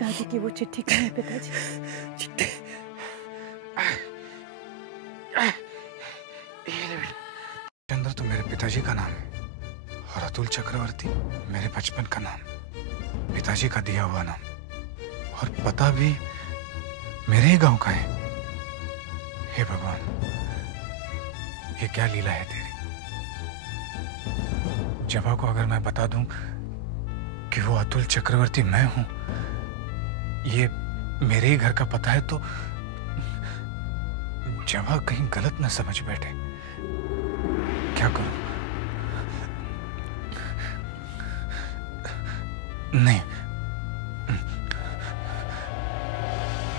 दादी की वो चिट्ठी कहाँ है पिताजी? चिट्ठी चंद्र तो मेरे पिताजी का नाम है और अतुल चक्रवर्ती मेरे बचपन का नाम, पिताजी का दिया हुआ नाम, और पता भी मेरे ही गांव का है। हे भगवान, ये क्या लीला है तेरी। जबा को अगर मैं बता दूं कि वो अतुल चक्रवर्ती मैं हूं, ये मेरे ही घर का पता है, तो जबा कहीं गलत न समझ बैठे। क्या करूं? नहीं,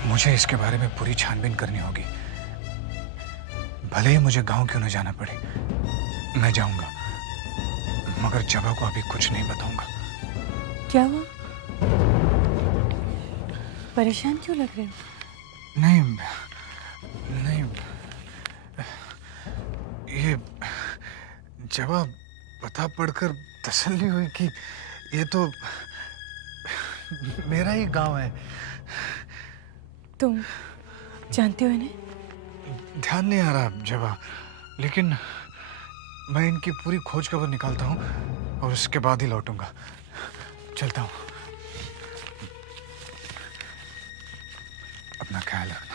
मुझे इसके बारे में पूरी छानबीन करनी होगी। भले ही मुझे गांव क्यों न जाना पड़े, मैं जाऊंगा, मगर जबा को अभी कुछ नहीं बताऊंगा। क्या हुआ? परेशान क्यों लग रहे हो? नहीं, ये जवाब पता पढ़कर तसल्ली हुई कि ये तो मेरा ही गांव है। तुम जानते हो इन्हें? ध्यान नहीं आ रहा जवाब, लेकिन मैं इनकी पूरी खोज खबर निकालता हूँ और उसके बाद ही लौटूंगा। चलता हूँ, अपना ख्याल रखना।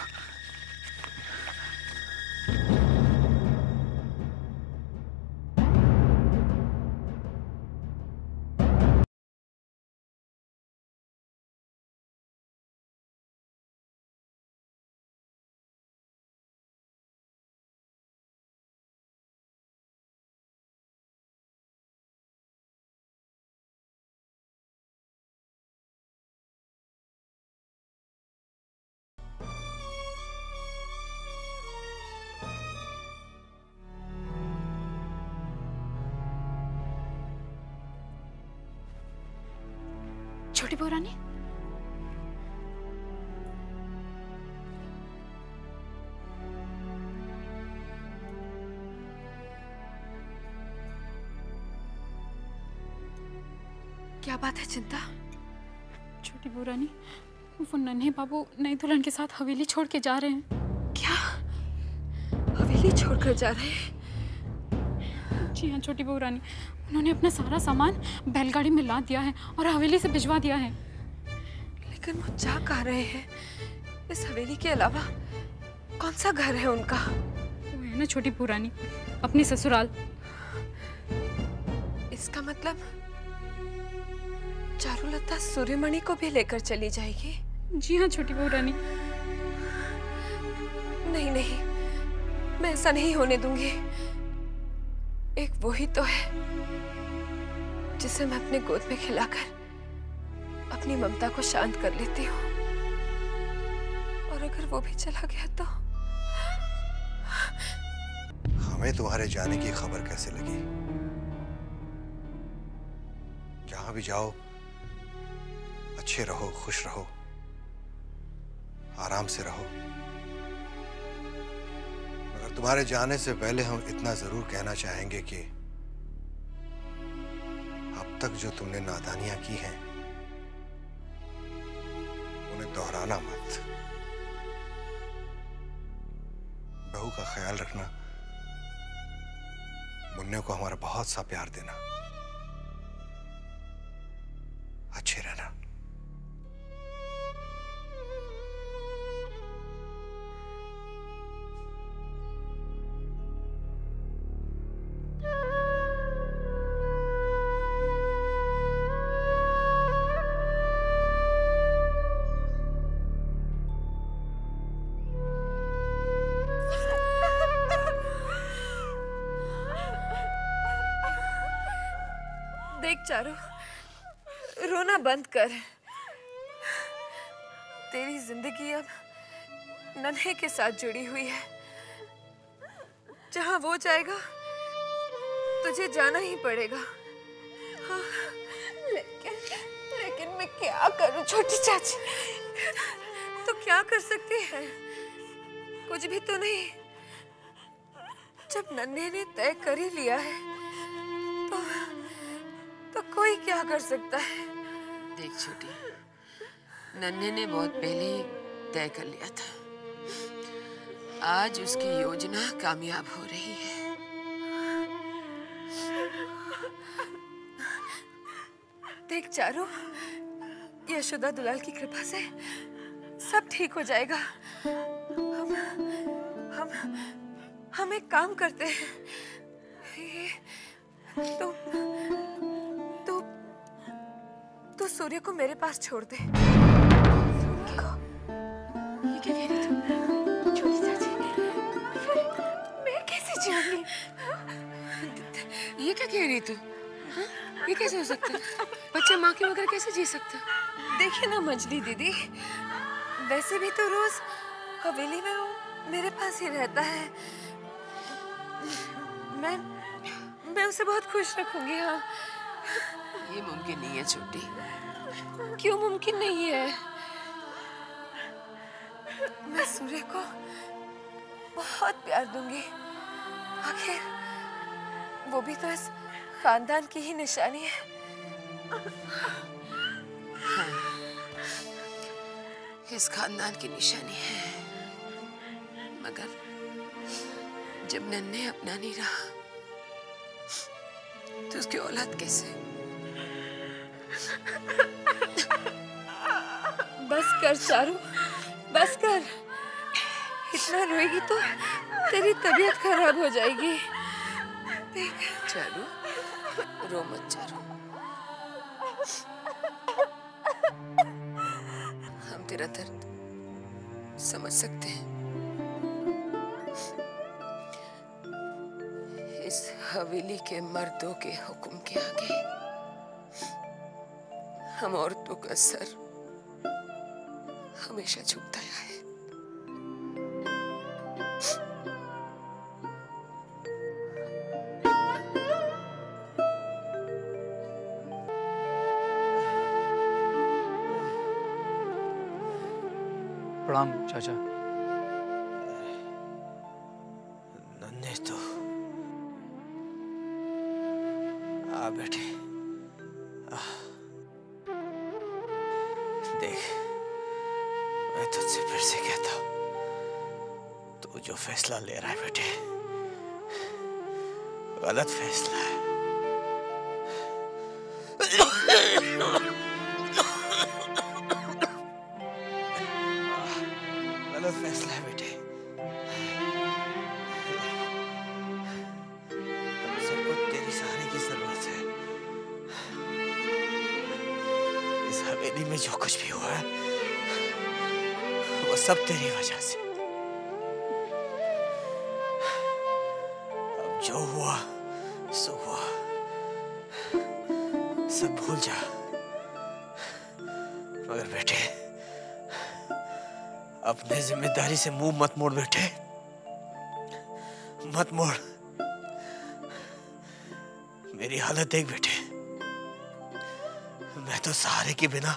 छोटी बहू रानी, क्या बात है चिंता? छोटी बहू रानी, वो नन्हे बाबू नई दुल्हन के साथ हवेली छोड़ के जा रहे हैं। क्या? हवेली छोड़कर जा रहे हैं? जी हाँ छोटी बहू रानी, उन्होंने अपना सारा सामान बैलगाड़ी में लाद दिया है और हवेली से भिजवा दिया है। लेकिन वो जा कहाँ रहे हैं? इस हवेली के अलावा कौन सा घर है उनका? वो है ना छोटी बहू रानी, अपनी ससुराल। इसका मतलब चारुलता सूर्यमणि को भी लेकर चली जाएगी? जी हाँ छोटी बहू रानी। नहीं नहीं, मैं ऐसा नहीं होने दूंगी। एक वो ही तो है जिसे मैं अपने गोद में खिलाकर अपनी ममता को शांत कर लेती हूँ, और अगर वो भी चला गया तो? हमें तुम्हारे जाने की खबर कैसे लगी? जहां भी जाओ अच्छे रहो, खुश रहो, आराम से रहो। मगर तुम्हारे जाने से पहले हम इतना जरूर कहना चाहेंगे कि अब तक जो तुमने नादानियां की हैं उन्हें दोहराना मत। बहू का ख्याल रखना, मुन्ने को हमारा बहुत सा प्यार देना, अच्छे रहना। चारू, रोना बंद कर। तेरी जिंदगी अब नन्हे के साथ जुड़ी हुई है। जहां वो जाएगा तुझे जाना ही पड़ेगा। हाँ, लेकिन मैं क्या करूं छोटी चाची? तो क्या कर सकती है? कुछ भी तो नहीं। जब नन्हे ने तय कर ही लिया है तो कोई क्या कर सकता है? देख छोटी, नन्हे ने बहुत पहले ही तय कर लिया था। आज उसकी योजना कामयाब हो रही है। देख चारू, यशोदा दुलाल की कृपा से सब ठीक हो जाएगा। हम एक काम करते हैं। तो सूर्य को मेरे पास छोड़ दे। ये क्या कह रही तू? छोटी चाची, मैं कैसे जीऊंगी? ये क्या कह रही तू? ये कैसे हो सकता है? बच्चा माँ के बगैर कैसे जी सकता? देखिए ना मंजली दीदी, वैसे भी तो रोज हवेली में वो मेरे पास ही रहता है। मैं उसे बहुत खुश रखूंगी। हाँ, ये मुमकिन नहीं है छोटी। क्यों मुमकिन नहीं है? मैं सूर्य को बहुत प्यार दूंगी। आखिर वो भी तो इस खानदान की ही निशानी है। हाँ, इस खानदान की निशानी है। मगर जब नन्हे अपना नहीं रहा तो उसकी औलाद कैसे? बस कर चारू, बस कर। इतना रोएगी तो तेरी तबीयत खराब हो जाएगी। देख चारू, रो मत चारू। हम तेरा दर्द समझ सकते हैं। इस हवेली के मर्दों के हुक्म के आगे हम औरतों का सर हमेशा झुकता आया है। प्रणाम चाचा। नन्हे तो आ बैठे। देख, मैं तुझसे फिर से कहता हूं, तू जो फैसला ले रहा है बेटे, गलत फैसला है। गलत फैसला है बेटे। सबको तेरी सहारे की जरूरत है। इस हवेली में जो कुछ भी हुआ है वो सब तेरी वजह से। अब जो हुआ सो हुआ, सब भूल जा। मगर बेटे, अपने जिम्मेदारी से मुंह मत मोड़ बेटे, मत मोड़। मेरी हालत देख बेटे, मैं तो सहारे के बिना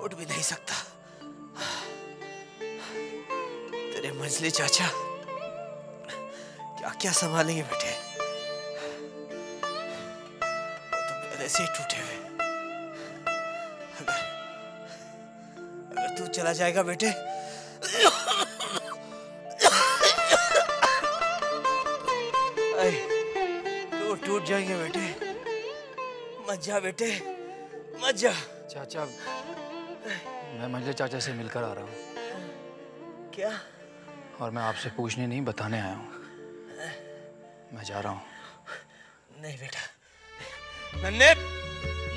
उठ भी नहीं सकता। तेरे मंजली चाचा क्या क्या संभालेंगे बेटे? वो तो पहले से ही टूटे हुए। अगर तू चला जाएगा बेटे तो टूट जाएंगे बेटे। मत जा बेटे, मत जा। चाचा, मैं मंजले चाचा से मिलकर आ रहा हूँ। क्या? और मैं आपसे पूछने नहीं, बताने आया हूँ। मैं जा रहा हूँ। नहीं बेटा, नन्हे,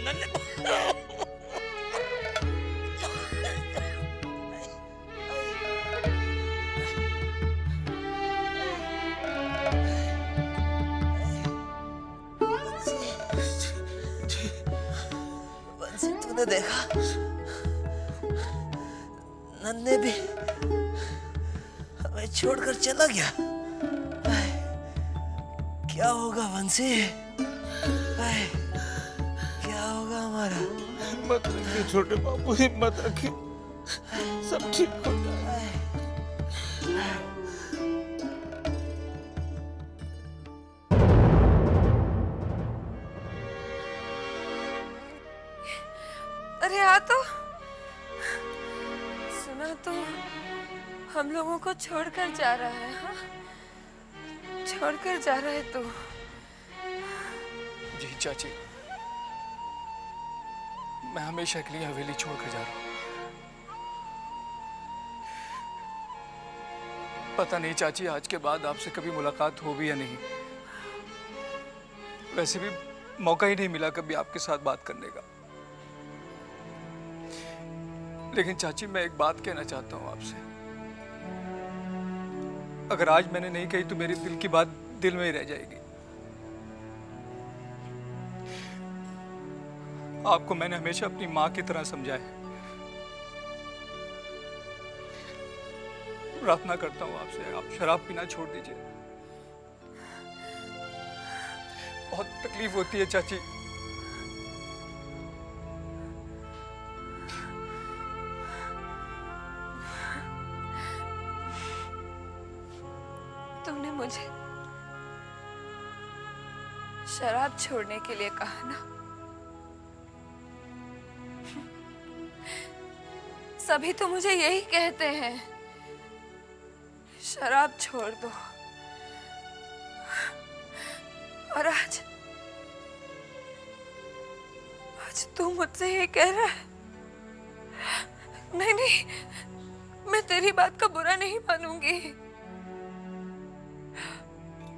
नन्हे। तूने देखा नन्हे भी हमें छोड़कर चला गया। क्या होगा वंशी? क्या होगा हमारा? हिम्मत रखिए छोटे बाबू, हिम्मत रखिए, सब ठीक हो जाएगा। अरे आ तो सुना तो हम लोगों को छोड़कर जा रहा है। हाँ, छोड़कर जा रहा है तू। जी चाची, मैं हमेशा के लिए हवेली छोड़कर जा रहा हूँ। पता नहीं चाची आज के बाद आपसे कभी मुलाकात हो भी या नहीं। वैसे भी मौका ही नहीं मिला कभी आपके साथ बात करने का। लेकिन चाची मैं एक बात कहना चाहता हूँ आपसे। अगर आज मैंने नहीं कही तो मेरे दिल की बात दिल में ही रह जाएगी। आपको मैंने हमेशा अपनी माँ की तरह समझा है। प्रार्थना करता हूँ आपसे, आप शराब पीना छोड़ दीजिए। बहुत तकलीफ होती है चाची। तुमने मुझे शराब छोड़ने के लिए कहा ना। सभी तो मुझे यही कहते हैं, शराब छोड़ दो। और आज तू मुझसे ये कह रहा है। नहीं नहीं, मैं तेरी बात का बुरा नहीं मानूंगी।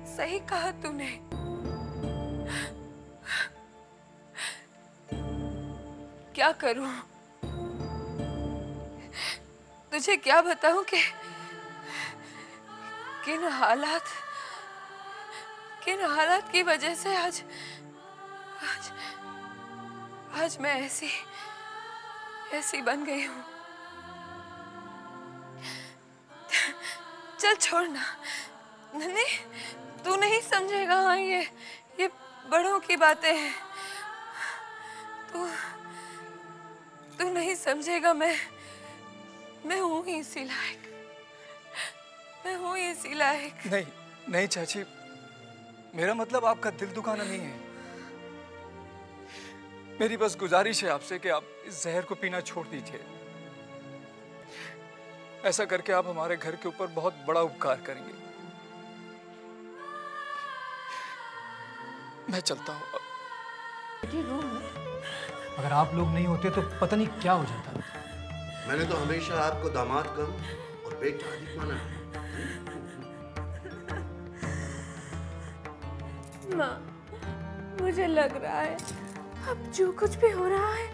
सही कहा तूने। क्या करूं? तुझे क्या बताऊं कि किन हालात की वजह से आज मैं ऐसी बन गई हूं। चल छोड़ना नन्हे, तू नहीं समझेगा। हाँ, ये बड़ों की बातें हैं। तू नहीं समझेगा। मैं हूं ही इसी लायक। मैं हूं ही इसी लायक। नहीं नहीं चाची, मेरा मतलब आपका दिल दुखाना नहीं है। मेरी बस गुजारिश है आपसे कि आप इस जहर को पीना छोड़ दीजिए। ऐसा करके आप हमारे घर के ऊपर बहुत बड़ा उपकार करेंगे। मैं चलता हूँ। अगर आप लोग नहीं होते तो पता नहीं क्या हो जाता। मैंने तो हमेशा आपको दामाद कम और बेटा अधिक माना है। माँ, मुझे लग रहा है अब जो कुछ भी हो रहा है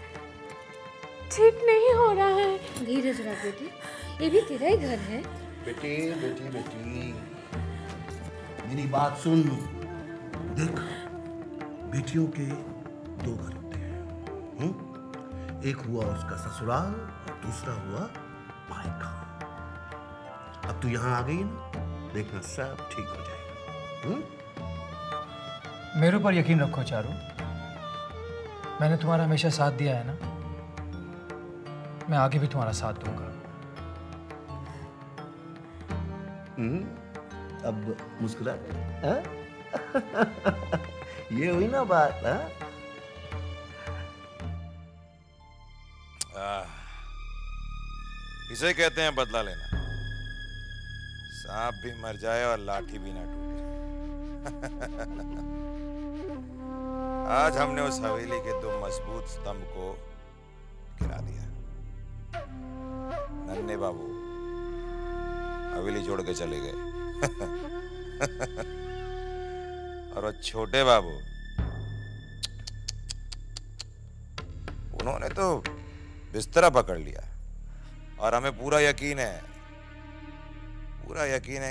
ठीक नहीं हो रहा है। धीरज रख बेटी, ये भी तेरा ही घर है। बेटी बेटी बेटी, मेरी बात सुन। देख, बेटियों के दो घर होते हैं। एक हुआ उसका ससुराल और दूसरा हुआ मायका। अब तू यहाँ आ गई ना, देखना सब ठीक हो जाएगा। मेरे ऊपर यकीन रखो चारू, मैंने तुम्हारा हमेशा साथ दिया है ना, मैं आगे भी तुम्हारा साथ दूंगा। अब मुस्कुरा गए। ये हुई ना बात। इसे कहते हैं बदला लेना। सांप भी मर जाए और लाठी भी ना टूटे। आज हमने उस हवेली के दो मजबूत स्तंभ को गिरा दिया। नन्हे बाबू हवेली छोड़ के चले गए। और वो छोटे बाबू, उन्होंने तो बिस्तरा पकड़ लिया। और हमें पूरा यकीन है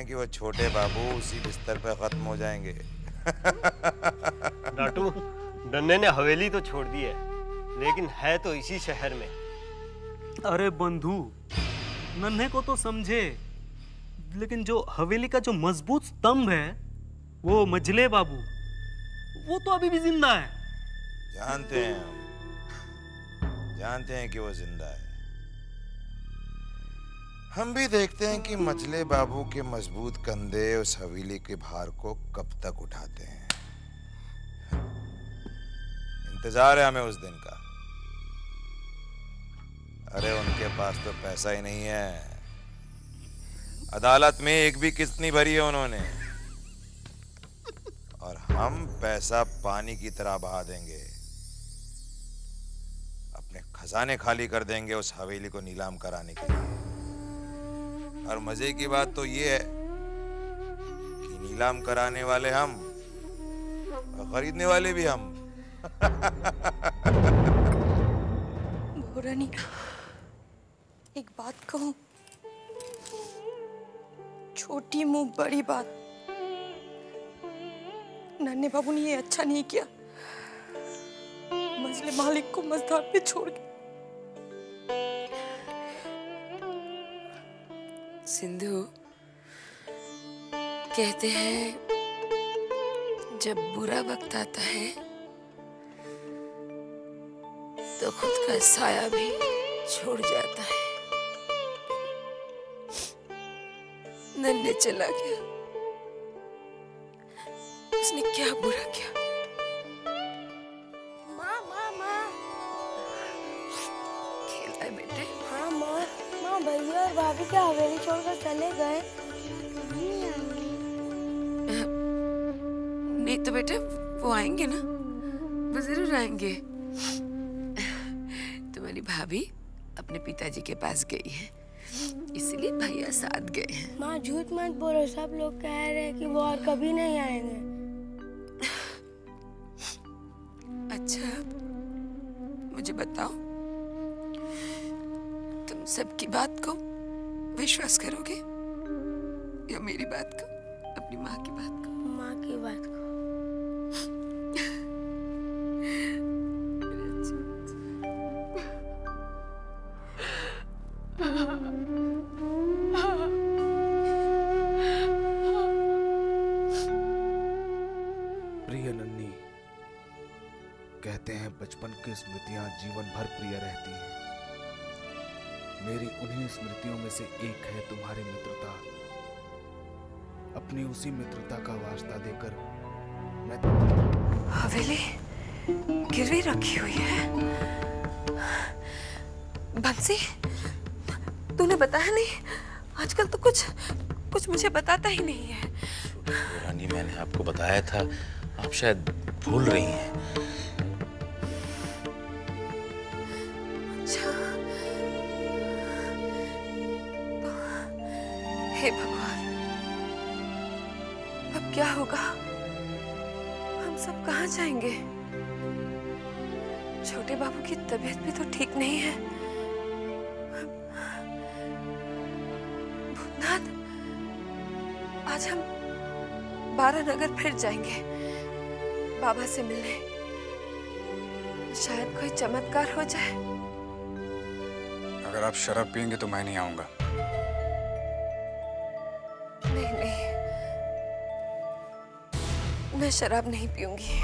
कि वो छोटे बाबू उसी बिस्तर पे खत्म हो जाएंगे। नाटू, नन्हे ने हवेली तो छोड़ दी है, लेकिन है तो इसी शहर में। अरे बंधु, नन्हे को तो समझे, लेकिन जो हवेली का जो मजबूत स्तंभ है वो मजले बाबू, वो तो अभी भी जिंदा है। जानते हैं हम, जानते हैं कि वो जिंदा है। हम भी देखते हैं कि मजले बाबू के मजबूत कंधे उस हवेली के भार को कब तक उठाते हैं। इंतजार है हमें उस दिन का। अरे उनके पास तो पैसा ही नहीं है। अदालत में एक भी किस्त नहीं भरी है उन्होंने, और हम पैसा पानी की तरह बहा देंगे। अपने खजाने खाली कर देंगे उस हवेली को नीलाम कराने के लिए। और मजे की बात तो ये है कि नीलाम कराने वाले हम और खरीदने वाले भी हम। रानी, एक बात कहूं, छोटी मुंह बड़ी बात। नन्हे बाबू ने ये अच्छा नहीं किया, मजले मालिक को मझधार पे छोड़ के। सिंधु, कहते हैं जब बुरा वक्त आता है तो खुद का साया भी छोड़ जाता है। नन्हे चला गया, उसने क्या बुरा किया? माँ माँ माँ, खेला है बेटे? हाँ माँ, माँ भैया और भाभी क्या हवेली छोड़कर चले गए? नहीं तो बेटे वो आएंगे ना, वो जरूर आएंगे। तुम्हारी भाभी अपने पिताजी के पास गई है, इसलिए भैया साथ गए हैं। माँ झूठ मत बोलो, सब लोग कह रहे हैं कि वो और कभी नहीं आएंगे। अच्छा, मुझे बताओ, तुम सबकी बात को विश्वास करोगे या मेरी बात को, अपनी माँ की बात को? माँ की बात को। प्रिय नन्ही, कहते हैं बचपन की स्मृतियां जीवन भर प्रिय रहती हैं। मेरी उन्हीं स्मृतियों में से एक है तुम्हारी मित्रता। अपनी उसी मित्रता का वास्ता देकर मैं हवेली गिरवी रखी हुई है। बंसी, तूने बताया नहीं? आजकल तो कुछ मुझे बताता ही नहीं है। रानी, मैंने आपको बताया था, आप शायद भूल रही हैं। अच्छा, हे भगवान, अब क्या होगा? हम सब कहाँ जाएंगे? छोटे बाबू की तबीयत भी तो ठीक नहीं है। भूतनाथ, आज हम बारानगर फिर जाएंगे बाबा से मिलने। शायद कोई चमत्कार हो जाए। अगर आप शराब पियेंगे तो मैं नहीं आऊंगा। नहीं नहीं, मैं शराब नहीं पीऊंगी।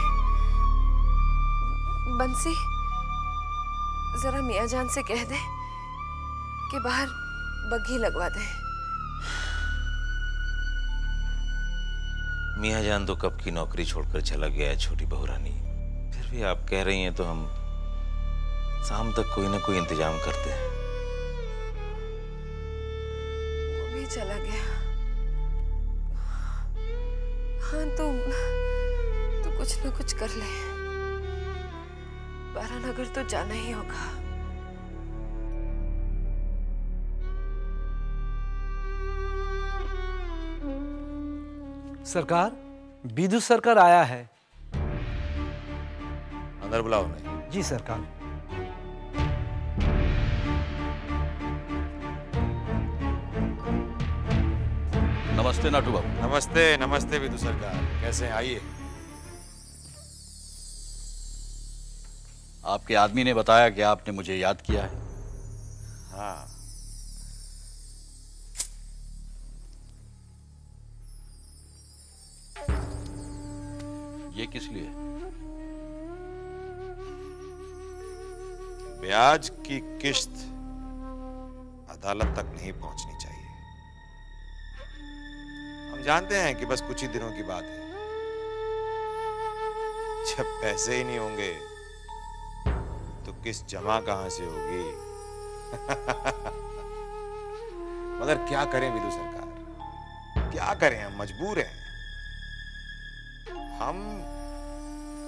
बंसी, जरा मियाँ जान से कह दे कि बाहर बग्घी लगवा दे। मियाँ जान तो कब की नौकरी छोड़कर चला गया है छोटी बहू रानी। फिर भी आप कह रही हैं तो हम शाम तक कोई ना कोई इंतजाम करते हैं। वो भी चला गया। हाँ, तो कुछ ना कुछ कर ले। बारानगर तो जाना ही होगा। सरकार, बिदु सरकार आया है। अंदर बुलाओ उन्हें। जी सरकार। नमस्ते नाटू बाबू। नमस्ते नमस्ते विदु सरकार, कैसे हैं? आइए। आपके आदमी ने बताया कि आपने मुझे याद किया है। हाँ, ये किस लिए? ब्याज की किश्त अदालत तक नहीं पहुंचनी चाहिए। हम जानते हैं कि बस कुछ ही दिनों की बात है। जब पैसे ही नहीं होंगे तो किस्त जमा कहां से होगी? मगर क्या करें विदु सरकार, क्या करें, हम मजबूर हैं। हम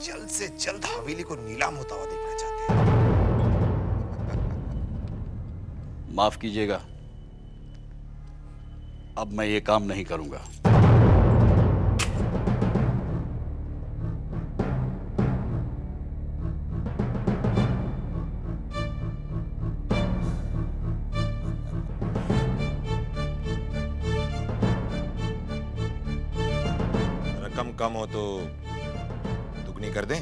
जल्द से जल्द हवेली को नीलाम होता हुआ देखना चाहते हैं। माफ कीजिएगा, अब मैं ये काम नहीं करूंगा। रकम कम हो तो दुगनी कर दें?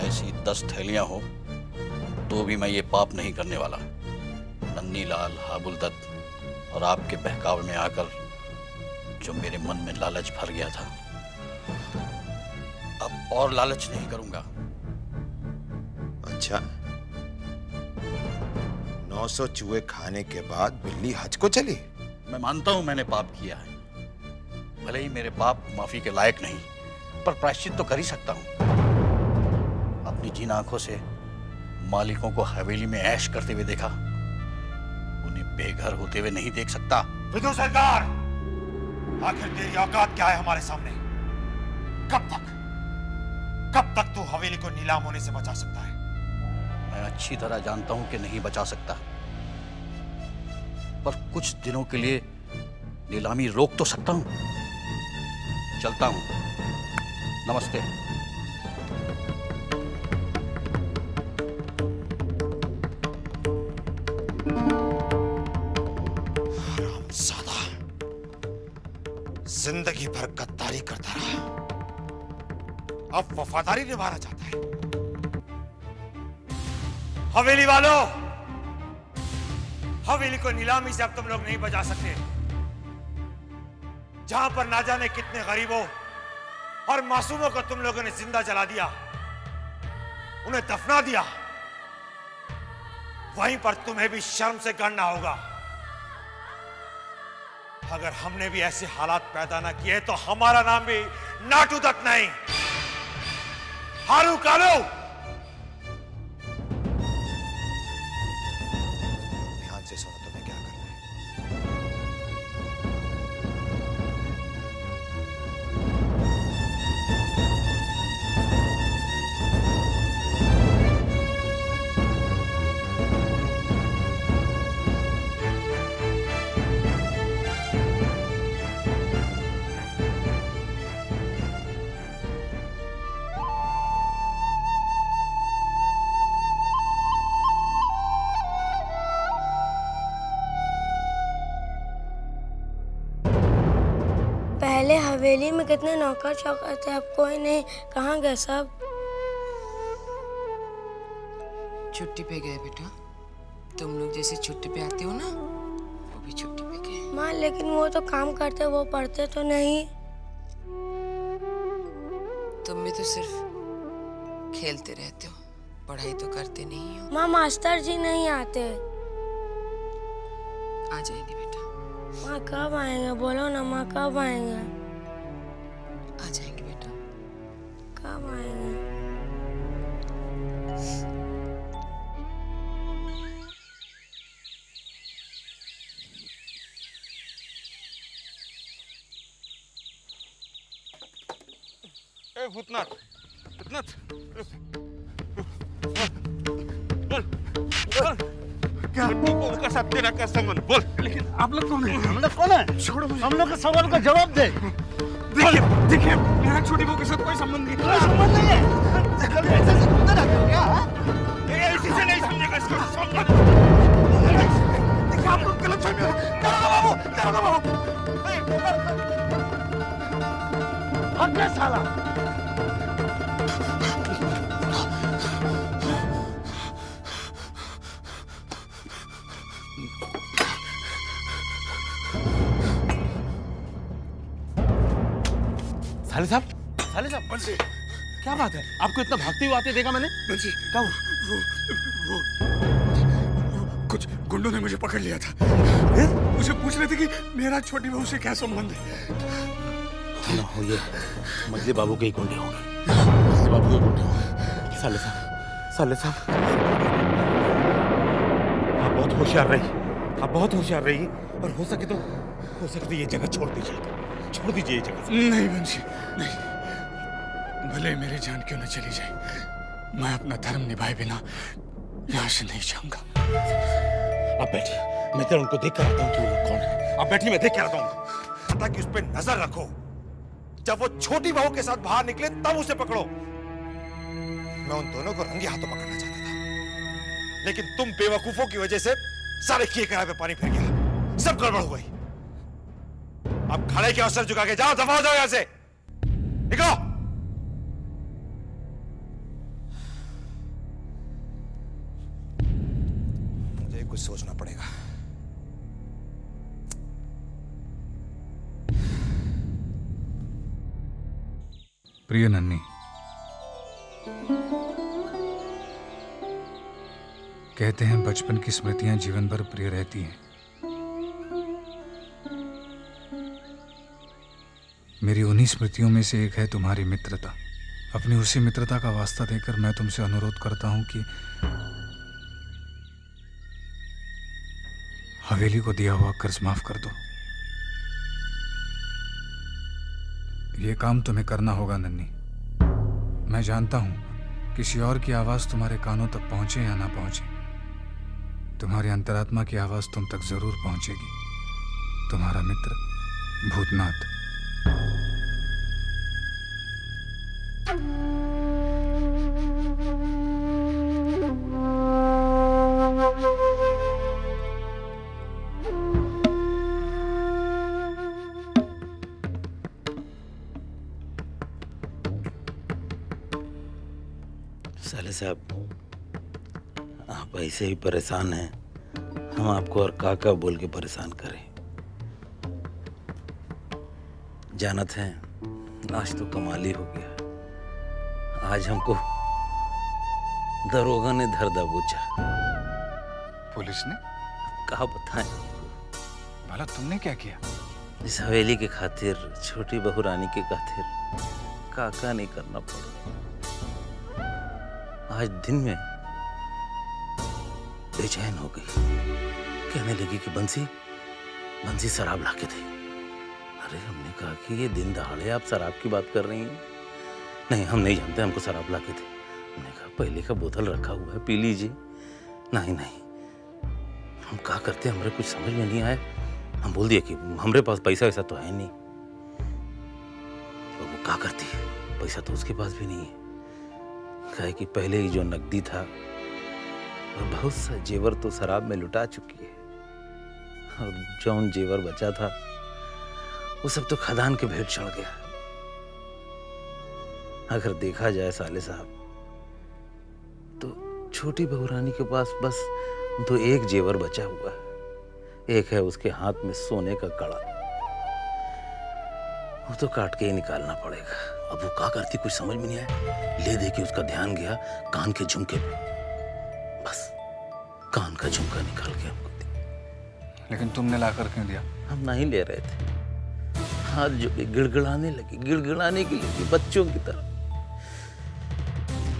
ऐसी 10 थैलियां हो तो भी मैं ये पाप नहीं करने वाला। नन्ही लाल, हाबुल दत्त और आपके बहकावे में आकर जो मेरे मन में लालच भर गया था, अब और लालच नहीं करूंगा। अच्छा, 900 चूहे खाने के बाद बिल्ली हज को चली? मैं मानता हूं मैंने पाप किया है, भले ही मेरे पाप माफी के लायक नहीं, पर प्रायश्चित तो कर ही सकता हूं। अपनी जिन आंखों से मालिकों को हवेली में ऐश करते हुए देखा, उन्हें बेघर होते हुए नहीं देख सकता। विदु सरकार, आखिर तेरी औकात क्या है हमारे सामने? कब तक तू हवेली को नीलाम होने से बचा सकता है? मैं अच्छी तरह जानता हूं कि नहीं बचा सकता, पर कुछ दिनों के लिए नीलामी रोक तो सकता हूं। चलता हूं, नमस्ते। हरामजादा, जिंदगी भर गद्दारी करता रहा, अब वफादारी निभाना चाहता है। हवेली वालों, हवेली को नीलामी से अब तुम लोग नहीं बचा सकते। जहां पर ना जाने कितने गरीबों और मासूमों को तुम लोगों ने जिंदा जला दिया, उन्हें दफना दिया, वहीं पर तुम्हें भी शर्म से गड़ना होगा। अगर हमने भी ऐसे हालात पैदा ना किए तो हमारा नाम भी नाटू दत्त नहीं, हारू कालू। ध्यान से सुनो तुम्हें क्या करना है। पहले हवेली में कितने नौकर चौकर थे, अब कोई नहीं। कहाँ गए सब? छुट्टी पे गए बेटा। तुम लोग जैसे छुट्टी पे आते हो ना, वो भी छुट्टी पे गए। माँ, लेकिन वो तो काम करते, वो पढ़ते तो नहीं। तुम भी तो सिर्फ खेलते रहते हो, पढ़ाई तो करते नहीं हो। माँ, मास्टर जी नहीं आते। आ जाएंगे बेटा। माँ कब आएंगे? बोलो ना माँ, कब आएंगे? आ जाएंगे बेटा। कब आएंगे? ए भूतनाथ, भूतनाथ, क्या उसका साथ तेरा क्या संबंध? बोल। लेकिन आप लोग कौन है? हम लोग कौन है? छोड़ो मुझे। हम लोग के सवाल का जवाब दे। देखिए देखिए, मेरा छोटी बहू के साथ कोई संबंध नहीं। कोई संबंध नहीं है। कभी ऐसे से घूमते रहते हो क्या? इसी से नहीं समझेगा इसको। समझ। देखिए आप लोग गलत फहमी हो। करो बाबू, करो बाबू। भाग गया साला। साले साहब, साले साहब, बंसी, क्या बात है? आपको इतना भागते हुए आते देखा मैंने? बंसी, क्या हुआ? वो कुछ गुंडों ने मुझे पकड़ लिया था। मुझे पूछ रहे थे कि मेरा छोटी बहू से क्या संबंध है। ना हो ये मजले बाबू के ही गुंडे होंगे। मजले बाबू के गुंडे होंगे। साले साहब, साले साहब, आप बहुत होशियार रही, आप बहुत होशियार रही, और हो सके तो ये जगह छोड़ दीजिए, छोड़ दीजिए ये जगह। नहीं बंसी, नहीं, भले मेरी जान क्यों न चली जाए, मैं अपना धर्म निभाए बिना यहाँ से नहीं जाऊंगा। आप बैठिए, मैं जरा उनको देख कर आता हूँ कि वो लोग कौन है। आप बैठिए, मैं देख कर आता हूँ। ताकि उस पर नजर रखो, जब वो छोटी बहू के साथ बाहर निकले तब उसे पकड़ो। मैं उन दोनों को रंगे हाथों पकड़ना चाहता था, लेकिन तुम बेवकूफों की वजह से सारे किए कराए पे पानी फिर गया, सब गड़बड़ हो गई। अब खड़े के अवसर झुका के जाओ, दफा हो जाओ यहां से, निकलो। मुझे कुछ सोचना पड़ेगा। प्रिय नन्ही, कहते हैं बचपन की स्मृतियां जीवन भर प्रिय रहती हैं। मेरी उन्हीं स्मृतियों में से एक है तुम्हारी मित्रता। अपनी उसी मित्रता का वास्ता देकर मैं तुमसे अनुरोध करता हूं कि हवेली को दिया हुआ कर्ज माफ कर दो। ये काम तुम्हें करना होगा नन्ही। मैं जानता हूं किसी और की आवाज तुम्हारे कानों तक पहुंचे या ना पहुंचे, तुम्हारी अंतरात्मा की आवाज तुम तक जरूर पहुंचेगी। तुम्हारा मित्र भूतनाथ। साले साहब, आप ऐसे ही परेशान हैं, हम आपको और काका बोल के परेशान करें। जानत हैं, आज तो कमाल ही हो गया। आज हमको दरोगा ने धर दबोचा। पुलिस ने? कहा बताएं। भला तुमने क्या किया? इस हवेली के खातिर, छोटी बहू रानी के खातिर काका नहीं करना पड़ा। आज दिन में बेचैन हो गई, कहने लगी कि बंसी शराब लाके दे। अरे हमने कहा कि ये दिन दहाड़े आप शराब की बात कर रही हैं? नहीं, हम नहीं जानते, हमको शराब लाके दे। हमने कहा पहले का बोतल रखा हुआ है, पी लीजिए। नहीं, हम क्या करते, हमारे कुछ समझ में नहीं आया। हम बोल दिए कि हमारे पास पैसा वैसा तो है नहीं। तो वो क्या करती है, पैसा तो उसके पास भी नहीं है। कहे कि पहले ही जो नकदी था और बहुत सा जेवर तो शराब में लुटा चुकी है, और जौन जेवर बचा था वो सब तो खदान के भेंट चढ़ गया। अगर देखा जाए साले साहब, तो छोटी बहू रानी के पास बस तो एक जेवर बचा हुआ है। एक है उसके हाथ में सोने का कड़ा, वो तो काट के ही निकालना पड़ेगा। अब वो क्या करती कुछ समझ में नहीं आया। ले दे के उसका ध्यान गया कान के झुमके पे, बस कान का झुमका निकाल के हमको दिया। लेकिन तुमने लाकर क्यों दिया? हम नहीं ले रहे थे, हाथ जो गिड़गिड़ाने लगी, गिड़गिड़ाने के लिए बच्चों की तरह।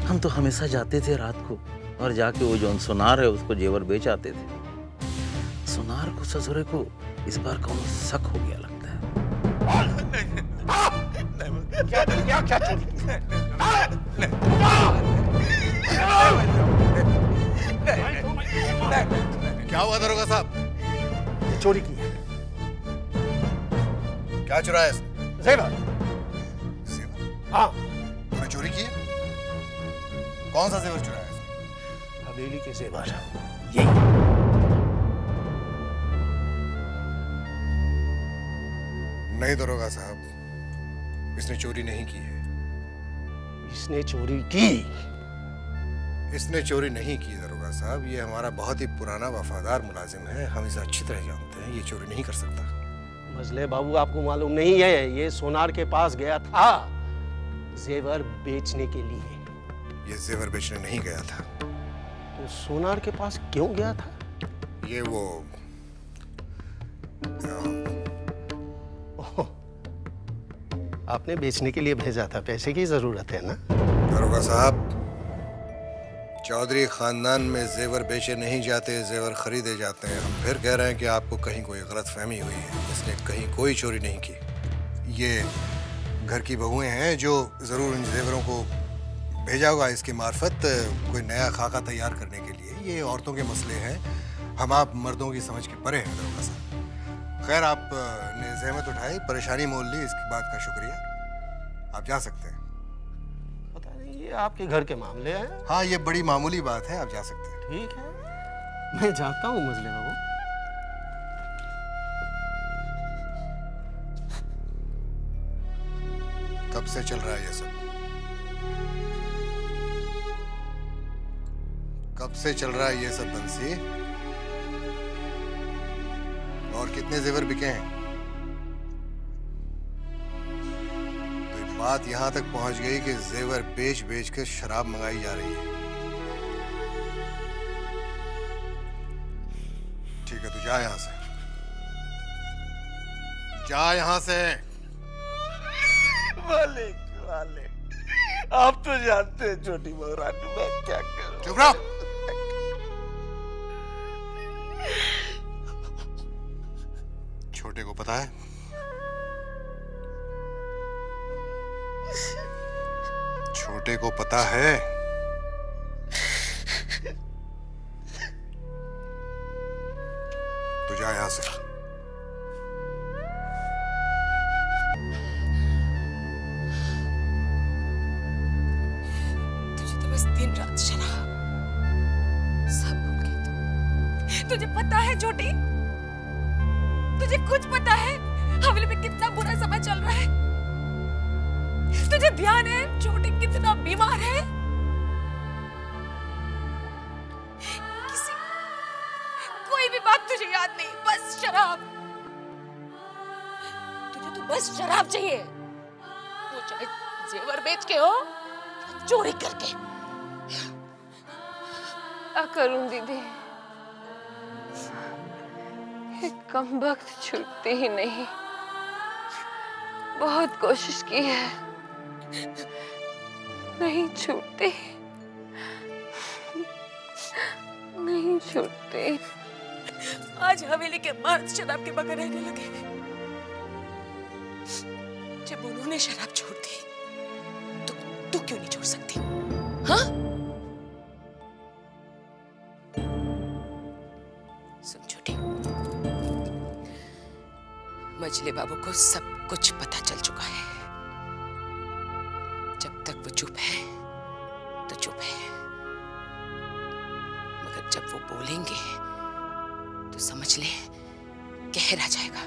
हम तो हमेशा जाते थे रात को और जाके वो जो सुनार है उसको जेवर बेच आते थे। सुनार को, ससुरे को इस बार कौन शक हो गया लगता है। क्या हुआ दरोगा साहब? चोरी की है। क्या चुराया इसने? जेवर। हाँ। तूने चोरी की है? कौन सा जेवर चुराया इसने? हवेली के जेवर। यही। नहीं दरोगा साहब, इसने चोरी नहीं की है। इसने चोरी की? इसने चोरी नहीं की दरोगा साहब। ये हमारा बहुत ही पुराना वफादार मुलाजिम है, हम इसे अच्छी तरह जानते हैं। ये चोरी नहीं कर सकता। मजले बाबू आपको मालूम नहीं है, ये सोनार के पास गया था जेवर बेचने के लिए। ये जेवर बेचने नहीं गया था। तो सोनार के पास क्यों गया था? ये वो आपने बेचने के लिए भेजा था, पैसे की जरूरत है ना? दरोगा साहब, चौधरी खानदान में जेवर बेचे नहीं जाते, जेवर खरीदे जाते हैं। हम फिर कह रहे हैं कि आपको कहीं कोई गलतफहमी हुई है, इसने कहीं कोई चोरी नहीं की। ये घर की बहुएं हैं जो जरूर इन जेवरों को भेजा होगा इसके मार्फत कोई नया खाका तैयार करने के लिए। ये औरतों के मसले हैं, हम आप मर्दों की समझ के परे हैं दरोगा साहब। खैर, आपने जहमत उठाई, परेशानी मोल ली, इसकी बात का शुक्रिया। आप जा सकते हैं। पता नहीं, ये आपके घर के मामले हैं। हाँ, ये बड़ी मामूली बात है, आप जा सकते हैं। ठीक है, मैं जाता हूँ मजले बाबू। कब से चल रहा है ये सब? कब से चल रहा है ये सब बंसी? और कितने जेवर बिके हैं? तो ये बात यहां तक पहुंच गई कि जेवर बेच बेच कर शराब मंगाई जा रही है। ठीक है, तू जा यहां से, जा यहां से। मालिक, मालिक, आप तो जानते हैं छोटी बहुरानी मैं क्या करूं। चुप रहो। छोटे को पता है? छोटे को पता है? तू जा यहां से। तुझे तो बस दिन रात शराब, सब भूल गई तुझे पता है छोटी, तुझे कुछ पता है हवेली में कितना बुरा समय चल रहा है? तुझे ध्यान है छोटे कितना बीमार है? किसी कोई भी बात तुझे याद नहीं, बस शराब। तुझे तो बस शराब चाहिए, वो चाहे जेवर बेच के हो या चोरी करके। क्या करूं दीदी, कमबख्त छूटती ही नहीं। बहुत कोशिश की है, नहीं छूटती, नहीं छूटती। आज हवेली के मर्द शराब के बगैर रहने लगे। जब उन्होंने शराब छोड़ दी तो तू क्यों नहीं छोड़ सकती? हाँ? सुन छोटी, मजले बाबू को सब कुछ पता चल चुका है। जब तक वो चुप है तो चुप है, मगर जब वो बोलेंगे तो समझ ले कहर आ जाएगा।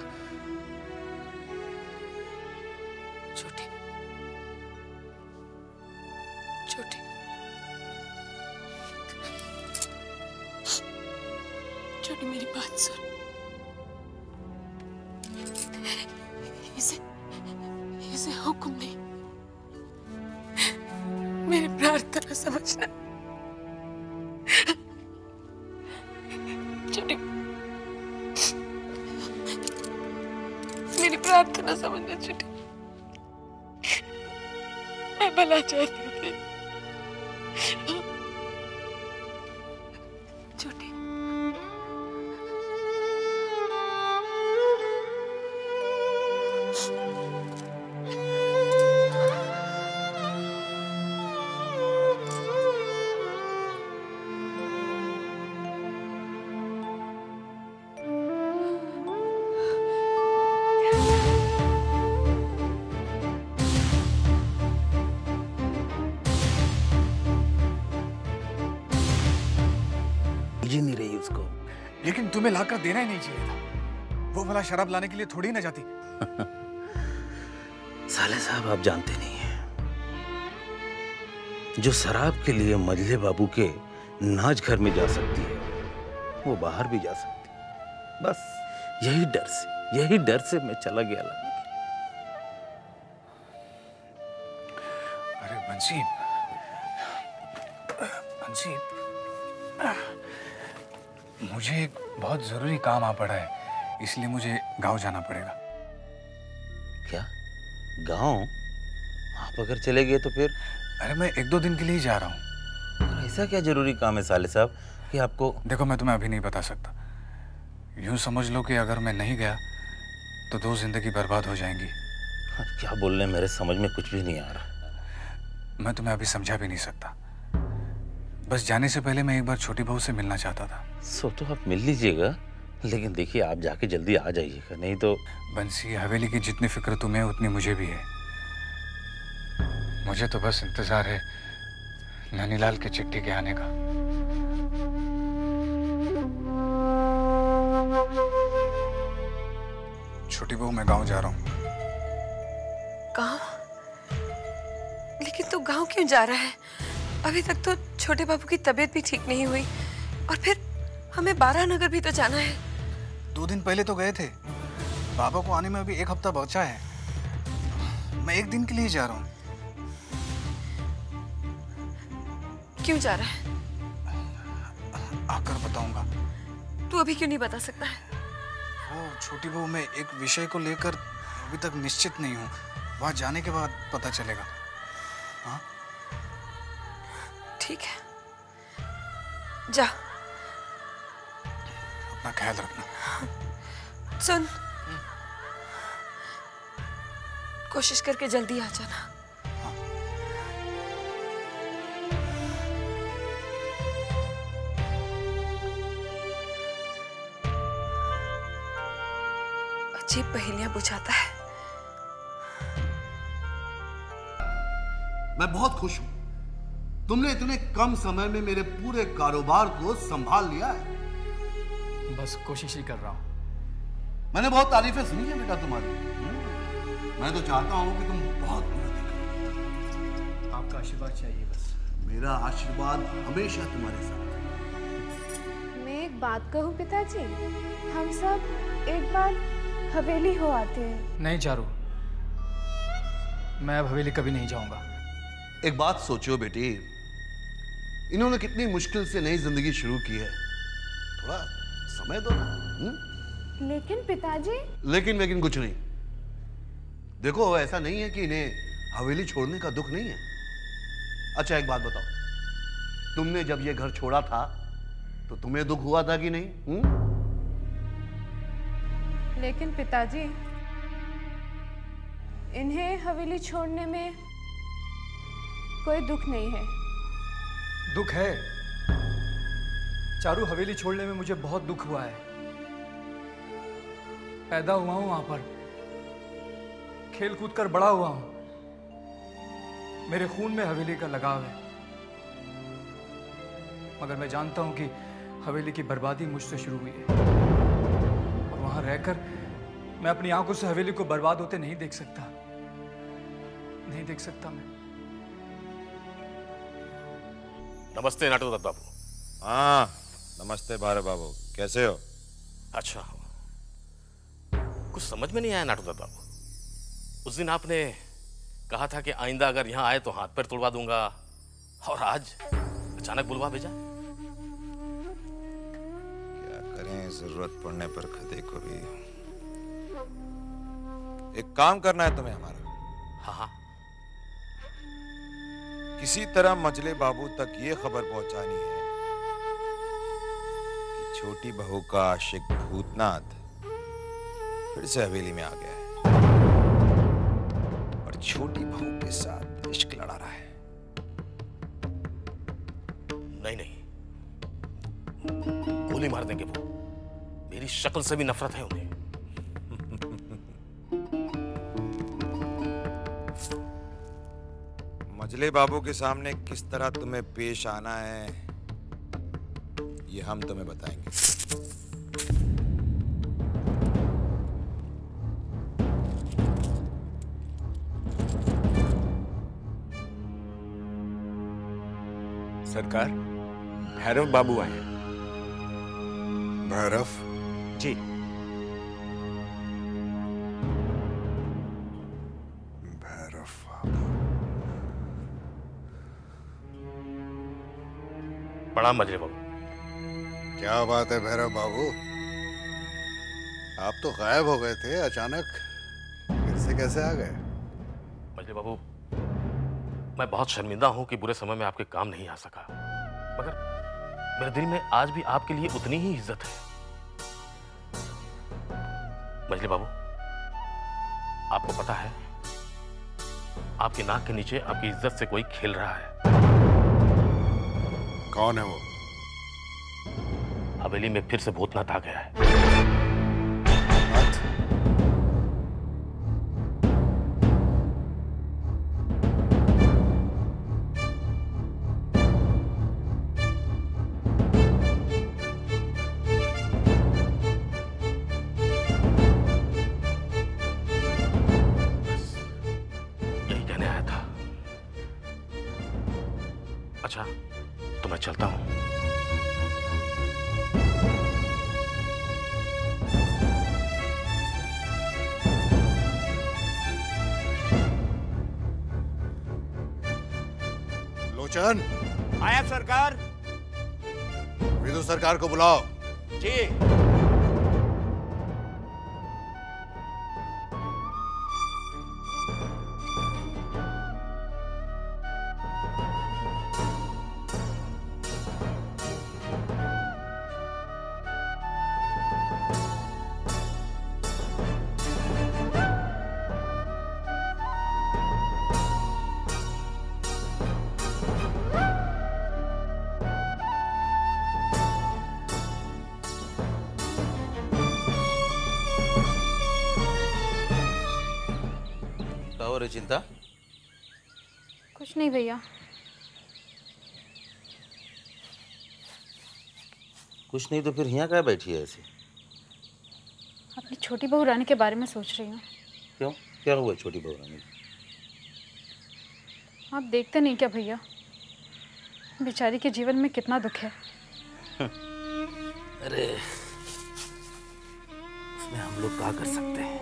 छोटे छोटे छोटी, मेरी बात सुन। इसे हुक्म नहीं, मेरी प्रार्थना समझना। छोटी, मेरी प्रार्थना समझना छोटी। मैं भला चाहती थी छोटी। नहीं रही उसको। लेकिन तुम्हें लाकर देना ही नहीं चाहिए था। वो भला शराब लाने के लिए थोड़ी ना जाती। साले साहब, आप जानते नहीं हैं, जो शराब के लिए मजले बाबू के नाज घर में जा सकती है वो बाहर भी जा सकती है। बस यही डर से यही डर से मैं चला गया लाने के लिए। अरे बंसी, बंसी, मुझे एक बहुत जरूरी काम आ पड़ा है, इसलिए मुझे गांव जाना पड़ेगा। क्या गांव? आप अगर चले गए तो फिर? अरे मैं 1-2 दिन के लिए ही जा रहा हूँ। ऐसा क्या जरूरी काम है साले साहब कि आपको? देखो, मैं तुम्हें अभी नहीं बता सकता। यूं समझ लो कि अगर मैं नहीं गया तो 2 जिंदगी बर्बाद हो जाएंगी। आप क्या बोल रहे हैं, मेरे समझ में कुछ भी नहीं आ रहा। मैं तुम्हें अभी समझा भी नहीं सकता। बस जाने से पहले मैं एक बार छोटी बहू से मिलना चाहता था। सो तो आप मिल लीजिएगा, लेकिन देखिए आप जाके जल्दी आ जाइएगा, नहीं तो। बंसी, हवेली की जितनी फिक्र तुम्हें है उतनी मुझे भी है। मुझे तो बस इंतजार है नैनीलाल के चिट्ठी के आने का। छोटी बहू, मैं गांव जा रहा हूँ। गांव? लेकिन तू गांव क्यों जा रहा है? अभी तक तो छोटे बाबू की तबीयत भी ठीक नहीं हुई, और फिर हमें 12 नगर भी तो जाना है। 2 दिन पहले तो गए थे। बाबा को आने में अभी 1 हफ्ता बचा है। मैं 1 दिन के लिए जा रहा हूँ। क्यों जा रहा है? आकर बताऊंगा। तू अभी क्यों नहीं बता सकता है? वो छोटी बहू, मैं एक विषय को लेकर अभी तक निश्चित नहीं हूँ। वहां जाने के बाद पता चलेगा। हाँ? ठीक है, जा। अपना ख्याल रखना। सुन, कोशिश करके जल्दी आ जाना। अजीब पहेलियां बुझाता है। मैं बहुत खुश हूं। तुमने इतने कम समय में मेरे पूरे कारोबार को संभाल लिया है। बस कोशिश ही कर रहा हूं। मैंने बहुत तारीफें सुनी है बेटा तुम्हारी। मैं तो चाहता हूं कि तुम बहुत उन्नति करो। आपका आशीर्वाद चाहिए बस। मेरा आशीर्वाद हमेशा तुम्हारे साथ है। मैं एक बात कहूं पिताजी, हम सब एक बार हवेली हो आते हैं। नहीं चारू, मैं अब हवेली कभी नहीं जाऊंगा। एक बात सोचो बेटी, इन्होंने कितनी मुश्किल से नई जिंदगी शुरू की है। थोड़ा समय दो ना। लेकिन पिताजी। लेकिन कुछ नहीं। देखो, ऐसा नहीं है कि इन्हें हवेली छोड़ने का दुख नहीं है। अच्छा, एक बात बताओ, तुमने जब ये घर छोड़ा था तो तुम्हें दुख हुआ था कि नहीं? लेकिन पिताजी, इन्हें हवेली छोड़ने में कोई दुख नहीं है। दुख है चारू, हवेली छोड़ने में मुझे बहुत दुख हुआ है। पैदा हुआ हूं वहां पर, खेल कूद कर बड़ा हुआ हूं। मेरे खून में हवेली का लगाव है। मगर मैं जानता हूं कि हवेली की बर्बादी मुझसे शुरू हुई है, और वहां रहकर मैं अपनी आंखों से हवेली को बर्बाद होते नहीं देख सकता। नहीं देख सकता मैं। नमस्ते नाटू दत्त बाबू। हाँ, नमस्ते भारत बाबू, कैसे हो? अच्छा हो। कुछ समझ में नहीं आया नाटू दत्त बाबू। उस दिन आपने कहा था कि आइंदा अगर यहाँ आए तो हाथ पैर तोड़वा दूंगा, और आज अचानक बुलवा भेजा। क्या करें, जरूरत पड़ने पर खदे को भी। एक काम करना है तुम्हें हमारा। हाँ। किसी तरह मजले बाबू तक ये खबर पहुंचानी है कि छोटी बहू का आशिक भूतनाथ फिर से हवेली में आ गया है और छोटी बहू के साथ इश्क लड़ा रहा है। नहीं, गोली मार देंगे वो। मेरी शक्ल से भी नफरत है उन्हें। मजले बाबू के सामने किस तरह तुम्हें पेश आना है ये हम तुम्हें बताएंगे। सरकार, भैरव बाबू आए हैं। भैरव जी। प्रणाम मजले बाबू। क्या बात है भैरव बाबू, आप तो गायब हो गए थे, अचानक फिर से कैसे आ गए? मजले बाबू, मैं बहुत शर्मिंदा हूं कि बुरे समय में आपके काम नहीं आ सका, मगर मेरे दिल में आज भी आपके लिए उतनी ही इज्जत है। मजले बाबू, आपको पता है आपकी नाक के नीचे आपकी इज्जत से कोई खेल रहा है। कौन है वो? हवेली में फिर से भूतनाथ आ गया है। यही कहने आया था। अच्छा, तो मैं चलता हूं। लोचन, आया सरकार। विदु सरकार को बुलाओ। जी। और चिंता? कुछ नहीं भैया। कुछ नहीं तो फिर यहाँ क्या बैठी है ऐसे? अपनी छोटी बहू रानी के बारे में सोच रही हूँ। क्यों, क्या हुआ छोटी बहू रानी? आप देखते नहीं क्या भैया, बेचारी के जीवन में कितना दुख है। अरे उसमें हम लोग क्या कर सकते हैं?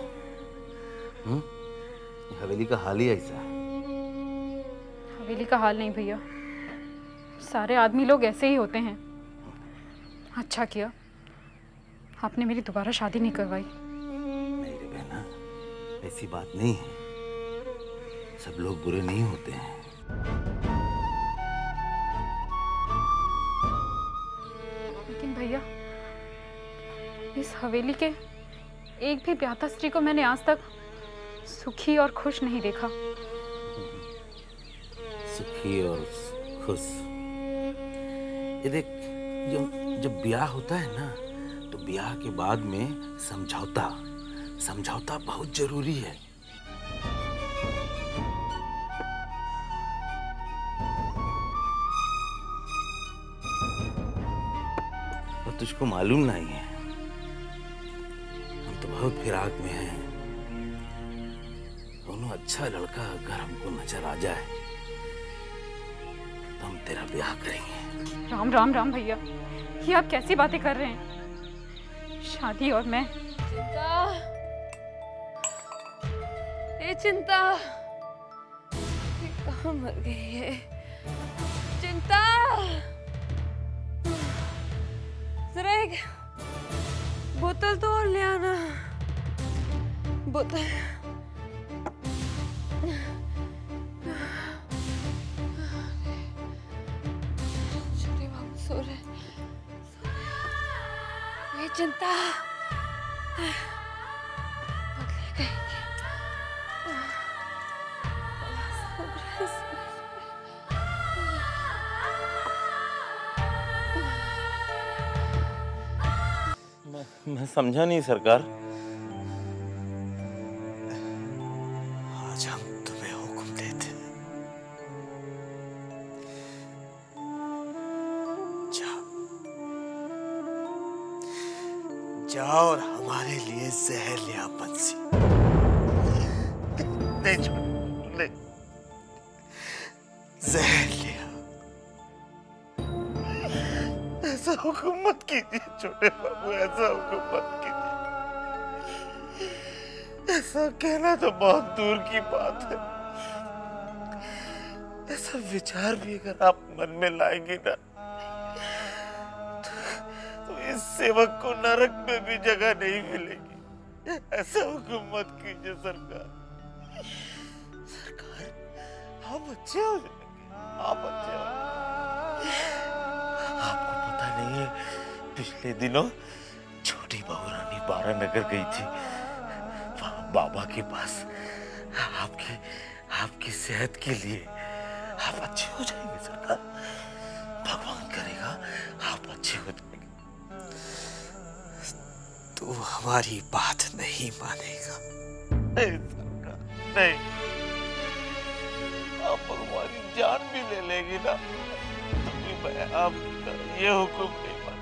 हवेली का हाल ही ऐसा है। हवेली का हाल नहीं भैया, सारे आदमी लोग ऐसे ही होते हैं। अच्छा किया आपने मेरी दोबारा शादी नहीं करवाई। नहीं रे बहना, ऐसी बात नहीं है, सब लोग बुरे नहीं होते हैं। लेकिन भैया, इस हवेली के एक भी ब्याहता स्त्री को मैंने आज तक सुखी और खुश नहीं देखा। सुखी और खुश? ये देख, जब ब्याह होता है ना, तो ब्याह के बाद में समझौता बहुत जरूरी है। और तुझको मालूम नहीं है, हम तो बहुत फिराक में हैं। दोनों अच्छा लड़का अगर हमको नजर आ जाए तो हम तेरा ब्याह करेंगे। राम राम राम भैया, ये आप कैसी बातें कर रहे हैं? शादी और मैं? चिंता, ये चिंता ये कहाँ मर गई है? चिंता, जरा एक बोतल तो और ले आना। बोतल। छोटे बाबू सो रहे। ये चिंता मैं समझा नहीं सरकार। आज हम तुम्हें हुक्म देते हैं, जाओ और हमारे लिए जहर लिया बंसी। नहीं छोड़, नहीं, जहर लिया। ऐसा हुक्म मत कीजिए छोटे बाबू, ऐसा हुक्म मत कीजिए। ऐसा कहना तो बहुत दूर की बात है। ऐसा विचार भी अगर आप मन में लाएंगे ना, इस सेवक को नरक में भी जगह नहीं मिलेगी। ऐसा हुक्म मत कीजिए सरकार। सरकार, आप अच्छे हो जाएंगे, आप अच्छे हो जाएंगे। आपको पता नहीं है, पिछले दिनों छोटी बहू रानी बारानगर गई थी बाबा के पास आपकी सेहत के लिए। आप अच्छे हो जाएंगे सरकार, भगवान करेगा आप अच्छे हो जाएंगे। तू हमारी बात नहीं मानेगा। नहीं सरकार, नहीं। आप हमारी जान भी ले लेगी ना तो भी मैं आपका ये हुक्म नहीं मानूंगा।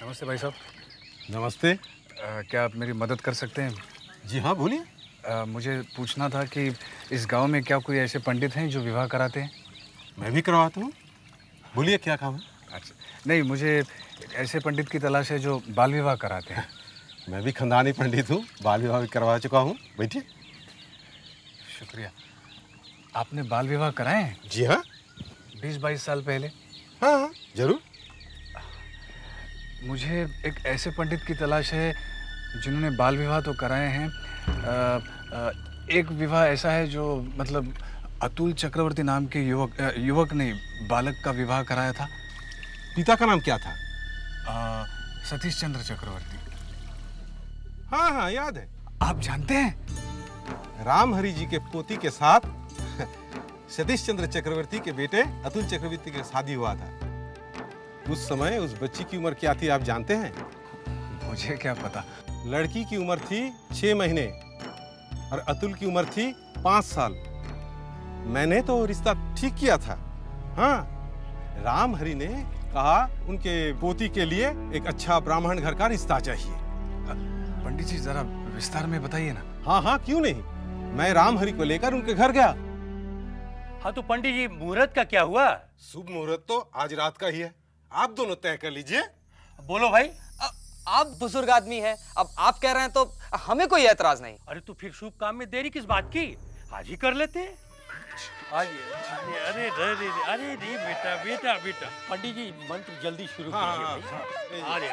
नमस्ते भाई साहब। नमस्ते। क्या आप मेरी मदद कर सकते हैं? जी हाँ, बोलिए। मुझे पूछना था कि इस गांव में क्या कोई ऐसे पंडित हैं जो विवाह कराते हैं? मैं भी करवाता हूँ। बोलिए क्या काम है? अच्छा, नहीं, मुझे ऐसे पंडित की तलाश है जो बाल विवाह कराते हैं। मैं भी खानदानी पंडित हूँ, बाल विवाह भी करवा चुका हूँ। बैठिए। शुक्रिया। आपने बाल विवाह कराए हैं? जी हाँ। 20-22 साल पहले? हाँ हाँ, जरूर। मुझे एक ऐसे पंडित की तलाश है जिन्होंने बाल विवाह तो कराए हैं। एक विवाह ऐसा है जो मतलब अतुल चक्रवर्ती नाम के युवक ने बालक का विवाह कराया था। पिता का नाम क्या था? सतीश चंद्र चक्रवर्ती। हाँ हाँ, याद है। आप जानते हैं? राम हरि जी के पोती के साथ सतीश चंद्र चक्रवर्ती के बेटे अतुल चक्रवर्ती की शादी हुआ था। उस समय उस बच्ची की उम्र क्या थी आप जानते हैं? मुझे क्या पता। लड़की की उम्र थी 6 महीने और अतुल की उम्र थी 5 साल। मैंने तो रिश्ता ठीक किया था। हाँ, राम हरि ने कहा उनके पोती के लिए एक अच्छा ब्राह्मण घर का रिश्ता चाहिए। पंडित जी जरा विस्तार में बताइए ना। हाँ हाँ, क्यों नहीं। मैं राम हरि को लेकर उनके घर गया। हाँ तो पंडित जी, मुहूर्त का क्या हुआ? शुभ मुहूर्त तो आज रात का ही है, आप दोनों तय कर लीजिए। बोलो भाई। आप बुजुर्ग आदमी हैं, अब आप कह रहे हैं तो हमें कोई एतराज नहीं। अरे तो फिर शुभ काम में देरी किस बात की? आज ही कर लेते हैं। अरे अरे अरे अरे बेटा बेटा बेटा, पंडित जी मंत्र जल्दी शुरू कीजिए। अरे अरे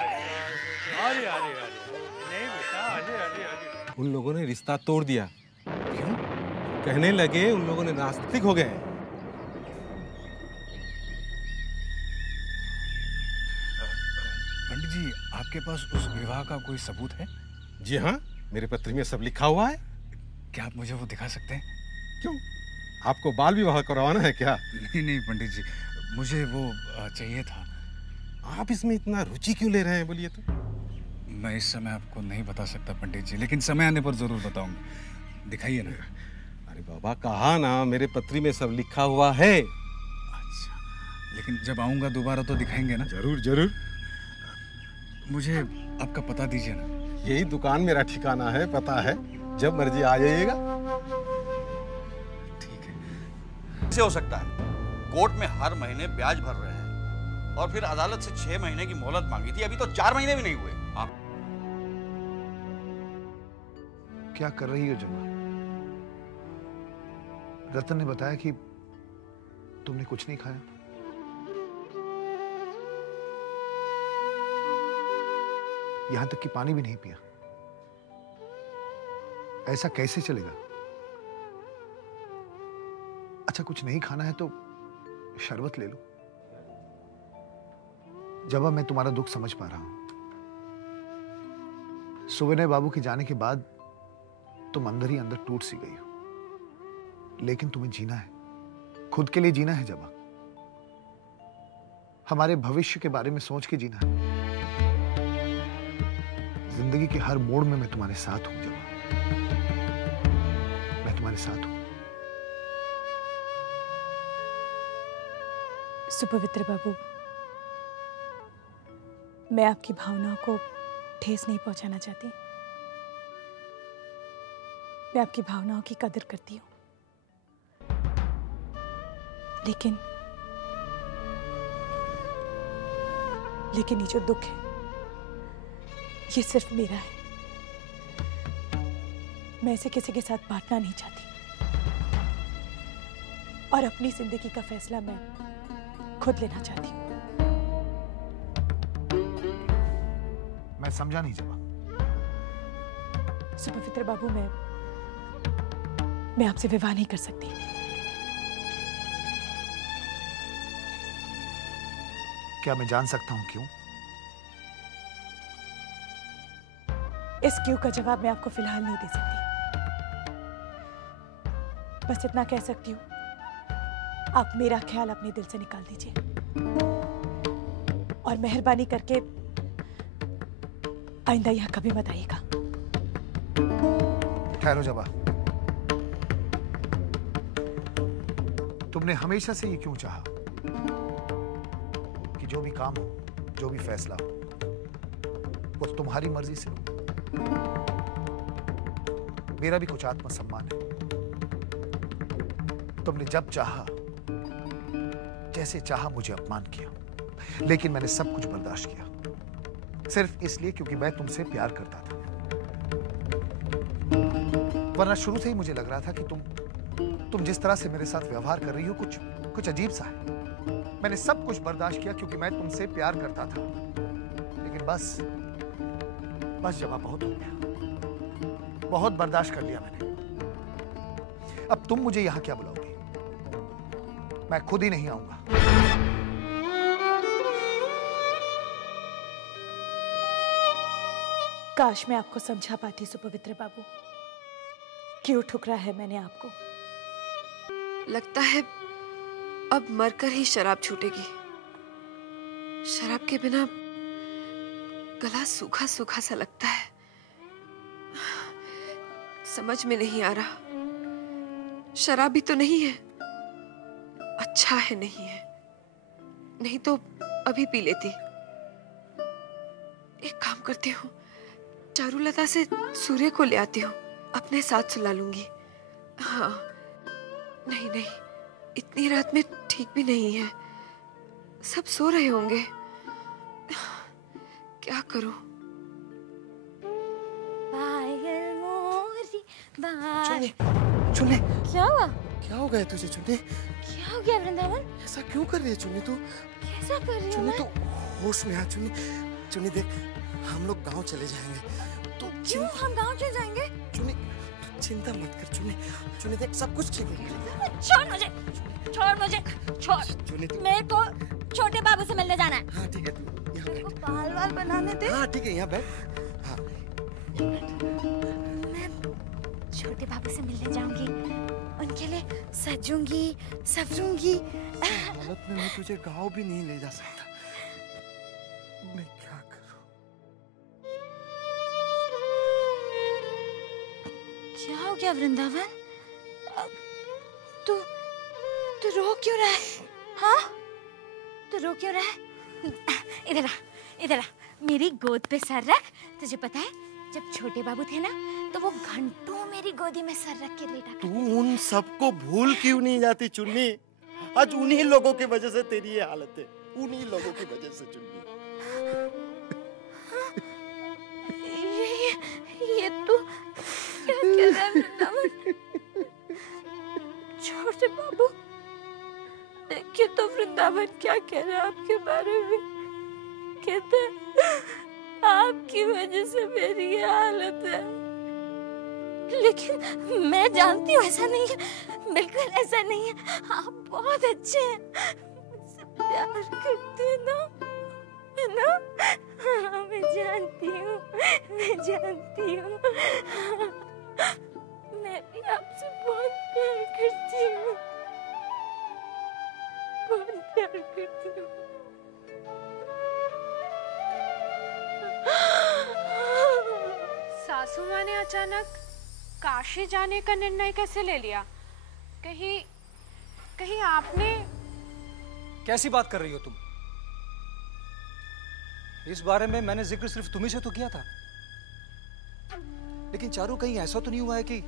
अरे अरे नहीं बेटा, अरे अरे अरे। उन लोगों ने रिश्ता तोड़ दिया। क्यों? कहने लगे उन लोगों ने नास्तिक हो गए। पंडित जी, आपके पास उस विवाह का कोई सबूत है? जी हाँ, मेरे पत्र में सब लिखा हुआ है। क्या आप मुझे वो दिखा सकते हैं? क्यों, आपको बाल विवाह करवाना है क्या? नहीं नहीं पंडित जी, मुझे वो चाहिए था। आप इसमें इतना रुचि क्यों ले रहे हैं, बोलिए तो। मैं इस समय आपको नहीं बता सकता पंडित जी, लेकिन समय आने पर जरूर बताऊंगा। दिखाइए ना। अरे बाबा, कहा ना मेरे पत्री में सब लिखा हुआ है। अच्छा, लेकिन जब आऊंगा दोबारा तो दिखाएंगे ना? जरूर जरूर। मुझे आपका पता दीजिए ना। यही दुकान मेरा ठिकाना है, पता है, जब मर्जी आ जाइएगा। ठीक है। कैसे हो सकता है? कोर्ट में हर महीने ब्याज भर रहे हैं और फिर अदालत से 6 महीने की मोहलत मांगी थी, अभी तो 4 महीने भी नहीं हुए। आप क्या कर रही हो जमा? रतन ने बताया कि तुमने कुछ नहीं खाया। यहां तक कि पानी भी नहीं पिया। ऐसा कैसे चलेगा? अच्छा, कुछ नहीं खाना है तो शरबत ले लो। जब मैं तुम्हारा दुख समझ पा रहा हूं। सुविनय बाबू के जाने के बाद तुम अंदर ही अंदर टूट सी गई हो, लेकिन तुम्हें जीना है, खुद के लिए जीना है जबा। हमारे भविष्य के बारे में सोच के जीना है। जिंदगी के हर मोड़ में मैं तुम्हारे साथ हूं जबा, मैं तुम्हारे साथ हूं। सुपवित्र बाबू, मैं आपकी भावनाओं को ठेस नहीं पहुंचाना चाहती। मैं आपकी भावनाओं की कदर करती हूँ, लेकिन ये जो दुख है ये सिर्फ मेरा है। मैं इसे किसी के साथ बांटना नहीं चाहती और अपनी जिंदगी का फैसला मैं खुद लेना चाहती हूँ। मैं समझा नहीं जबा। सुपवित्र बाबू, मैं आपसे विवाह नहीं कर सकती। क्या मैं जान सकता हूं क्यों? इस क्यों का जवाब मैं आपको फिलहाल नहीं दे सकती। बस इतना कह सकती हूँ, आप मेरा ख्याल अपने दिल से निकाल दीजिए और मेहरबानी करके आइंदा यहाँ कभी मत आइएगा। ठहरो जबा, तुमने हमेशा से ये क्यों चाहा कि जो भी काम हो, जो भी फैसला हो, वो तुम्हारी मर्जी से हो? मेरा भी कुछ आत्मसम्मान है। तुमने जब चाहा, जैसे चाहा मुझे अपमान किया, लेकिन मैंने सब कुछ बर्दाश्त किया, सिर्फ इसलिए क्योंकि मैं तुमसे प्यार करता था। वरना शुरू से ही मुझे लग रहा था कि तुम जिस तरह से मेरे साथ व्यवहार कर रही हो कुछ अजीब सा है। मैंने सब कुछ बर्दाश्त किया क्योंकि मैं तुमसे प्यार करता था। लेकिन बस जब बहुत हो गया, बहुत बर्दाश्त कर लिया मैंने। अब तुम मुझे यहां क्या बुलाओगे? मैं खुद ही नहीं आऊंगा। काश मैं आपको समझा पाती सुपवित्र बाबू, क्यों ठुकरा है मैंने आपको। लगता है अब मरकर ही शराब छूटेगी। शराब के बिना गला सूखा सूखा सा लगता है। समझ में नहीं आ रहा, शराबी तो नहीं है, अच्छा है नहीं है, नहीं तो अभी पी लेती। एक काम करती हूँ, चारुलता से सूर्य को ले आती हूँ, अपने साथ सुला लूंगी। हाँ, नहीं, इतनी रात में ठीक भी नहीं है, सब सो रहे होंगे। क्या करूं? चुन्नी, क्या हुआ? क्या हो गया तुझे चुन्नी? क्या हो गया वृंदावन? ऐसा क्यों कर रही है चुन्नी तू? कैसा कर रही चुन्नी है? तू होश में आ चुन्नी। चुन्नी देख, हम लोग गांव चले जाएंगे। तू क्यों हम गांव चले जाएंगे? चुन्नी चिंता मत कर चुन्नी। चुन्नी देख, सब कुछ ठीक है। छोड़ मुझे, छोड़। मेरे को छोटे बाबू से मिलने जाना है। हाँ ठीक है, तू यहाँ बैठ। बाल बनाने दे। हाँ ठीक है, यहाँ बैठ। हाँ, मैं छोटे बाबू से मिलने जाऊंगी, उनके लिए सजूंगी, सवरूंगी। हालत में मैं तुझे गांव भी नहीं ले जा सकता। मैं क्या करूं? क्या हो गया वृंदावन? तू रो क्यों रहा है? हाँ, तू रो क्यों रहा है? इधर आ, मेरी गोद पे सर रख। तुझे पता है, जब छोटे बाबू थे ना, तो वो घंटों मेरी गोदी में सर रख के लेटा करते। तू उन सबको भूल क्यों नहीं जाती चुन्नी? आज उन्हीं लोगों की वजह से तेरी ये हालत है, उन्हीं लोगों की वजह से चुन्नी। ये तू क्या कह रहा है वृंदावन? छोटे बाबू, देखिए तो वृंदावन क्या कह रहा है आपके बारे में। कहते हैं आपकी वजह से मेरी ये हालत है, लेकिन मैं जानती हूँ ऐसा नहीं है, बिल्कुल ऐसा नहीं है। आप बहुत अच्छे हैं, मुझसे प्यार करते हैं ना, है ना? हाँ, मैं जानती हूँ। मैं भी आपसे बहुत प्यार करती हूँ, बहुत प्यार करती हूँ। सासू माँ ने अचानक काशी जाने का निर्णय कैसे ले लिया? कहीं आपने? कैसी बात कर रही हो तुम? इस बारे में मैंने जिक्र सिर्फ तुम्ही से तो किया था। लेकिन चारू, कहीं ऐसा तो नहीं हुआ है कि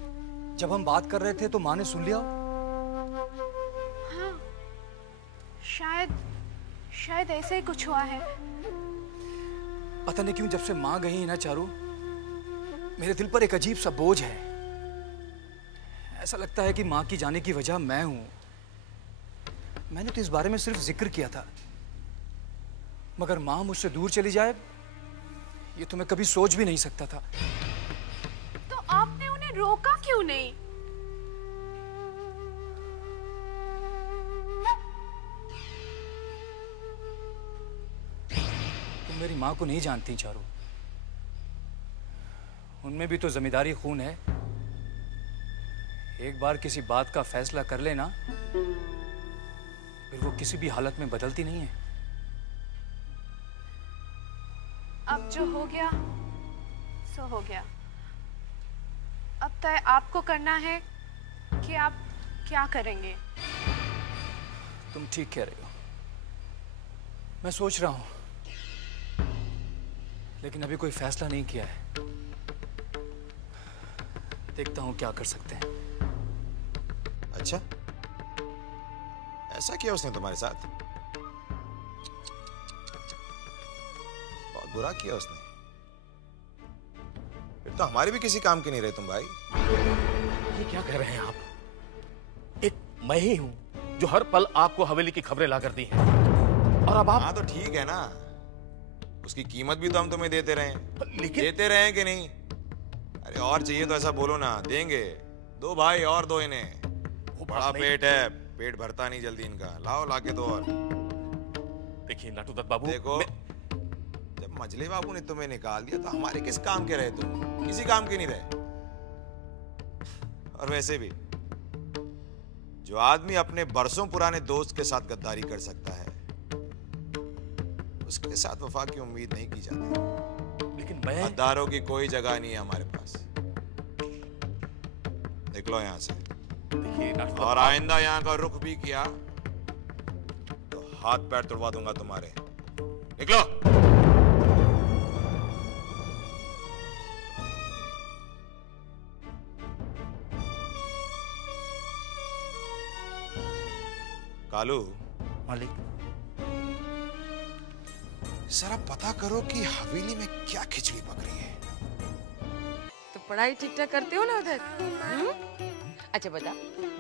जब हम बात कर रहे थे तो माँ ने सुन लिया? हाँ, शायद ऐसे ही कुछ हुआ है। पता नहीं क्यों जब से माँ गई ना चारू, मेरे दिल पर एक अजीब सा बोझ है। ऐसा लगता है कि माँ की जाने की वजह मैं हूं। मैंने तो इस बारे में सिर्फ जिक्र किया था, मगर माँ मुझसे दूर चली जाए ये तो मैं कभी सोच भी नहीं सकता था। तो आपने उन्हें रोका क्यों नहीं? तुम मेरी माँ को नहीं जानती चारू, उनमें भी तो जमींदारी खून है। एक बार किसी बात का फैसला कर लेना फिर वो किसी भी हालत में बदलती नहीं है। अब जो हो गया सो हो गया। अब तय आपको करना है कि आप क्या करेंगे। तुम ठीक कह रहे हो, मैं सोच रहा हूं, लेकिन अभी कोई फैसला नहीं किया है। देखता हूं क्या कर सकते हैं। अच्छा, ऐसा किया उसने तुम्हारे साथ? बहुत बुरा किया उसने। फिर तो हमारे भी किसी काम के नहीं रहे तुम भाई। ये क्या कह रहे हैं आप? एक मैं ही हूं जो हर पल आपको हवेली की खबरें ला कर दी हैं, और अब आप। हाँ तो ठीक है ना, उसकी कीमत भी तो हम तुम्हें देते रहे, लेकिन देते रहे कि नहीं? अरे और चाहिए तो ऐसा बोलो ना, देंगे। दो भाई और दो इन्हें, बड़ा पेट है, पेट भरता नहीं जल्दी इनका। लाओ लाके दो और। देखिए नाटू दत्त बाबू, देखो जब मजले बाबू ने तुम्हें निकाल दिया तो हमारे किस काम के रहे तुम? किसी काम के नहीं रहे। और वैसे भी जो आदमी अपने बरसों पुराने दोस्त के साथ गद्दारी कर सकता है, उसके साथ वफा की उम्मीद नहीं की जाती। लेकिन मैं गद्दारों की कोई जगह नहीं है हमारे पास। निकलो यहां से। और आइंदा यहाँ का रुख भी किया तो हाथ पैर तोड़वा दूंगा तुम्हारे। निकलो। कालू, मालिक, जरा पता करो कि हवेली में क्या खिचड़ी पक रही है। तो पढ़ाई ठीक ठाक करते हो ना उधर? अच्छा बता,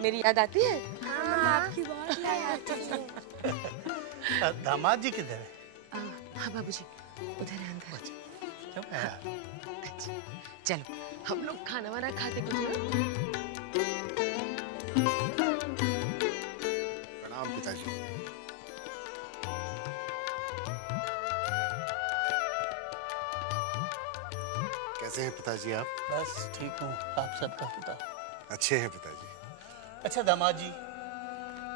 मेरी याद आती है? आपकी बहुत याद आती है। दामाद जी किधर है? हाँ बाबूजी, उधर है अंदर। अच्छा चलो हम लोग खाना वाना खाते कुछ। प्रणाम पिताजी। कैसे हैं पिताजी आप? बस ठीक हूँ, आप सबका बताओ। अच्छे हैं पिताजी। अच्छा दामाद जी,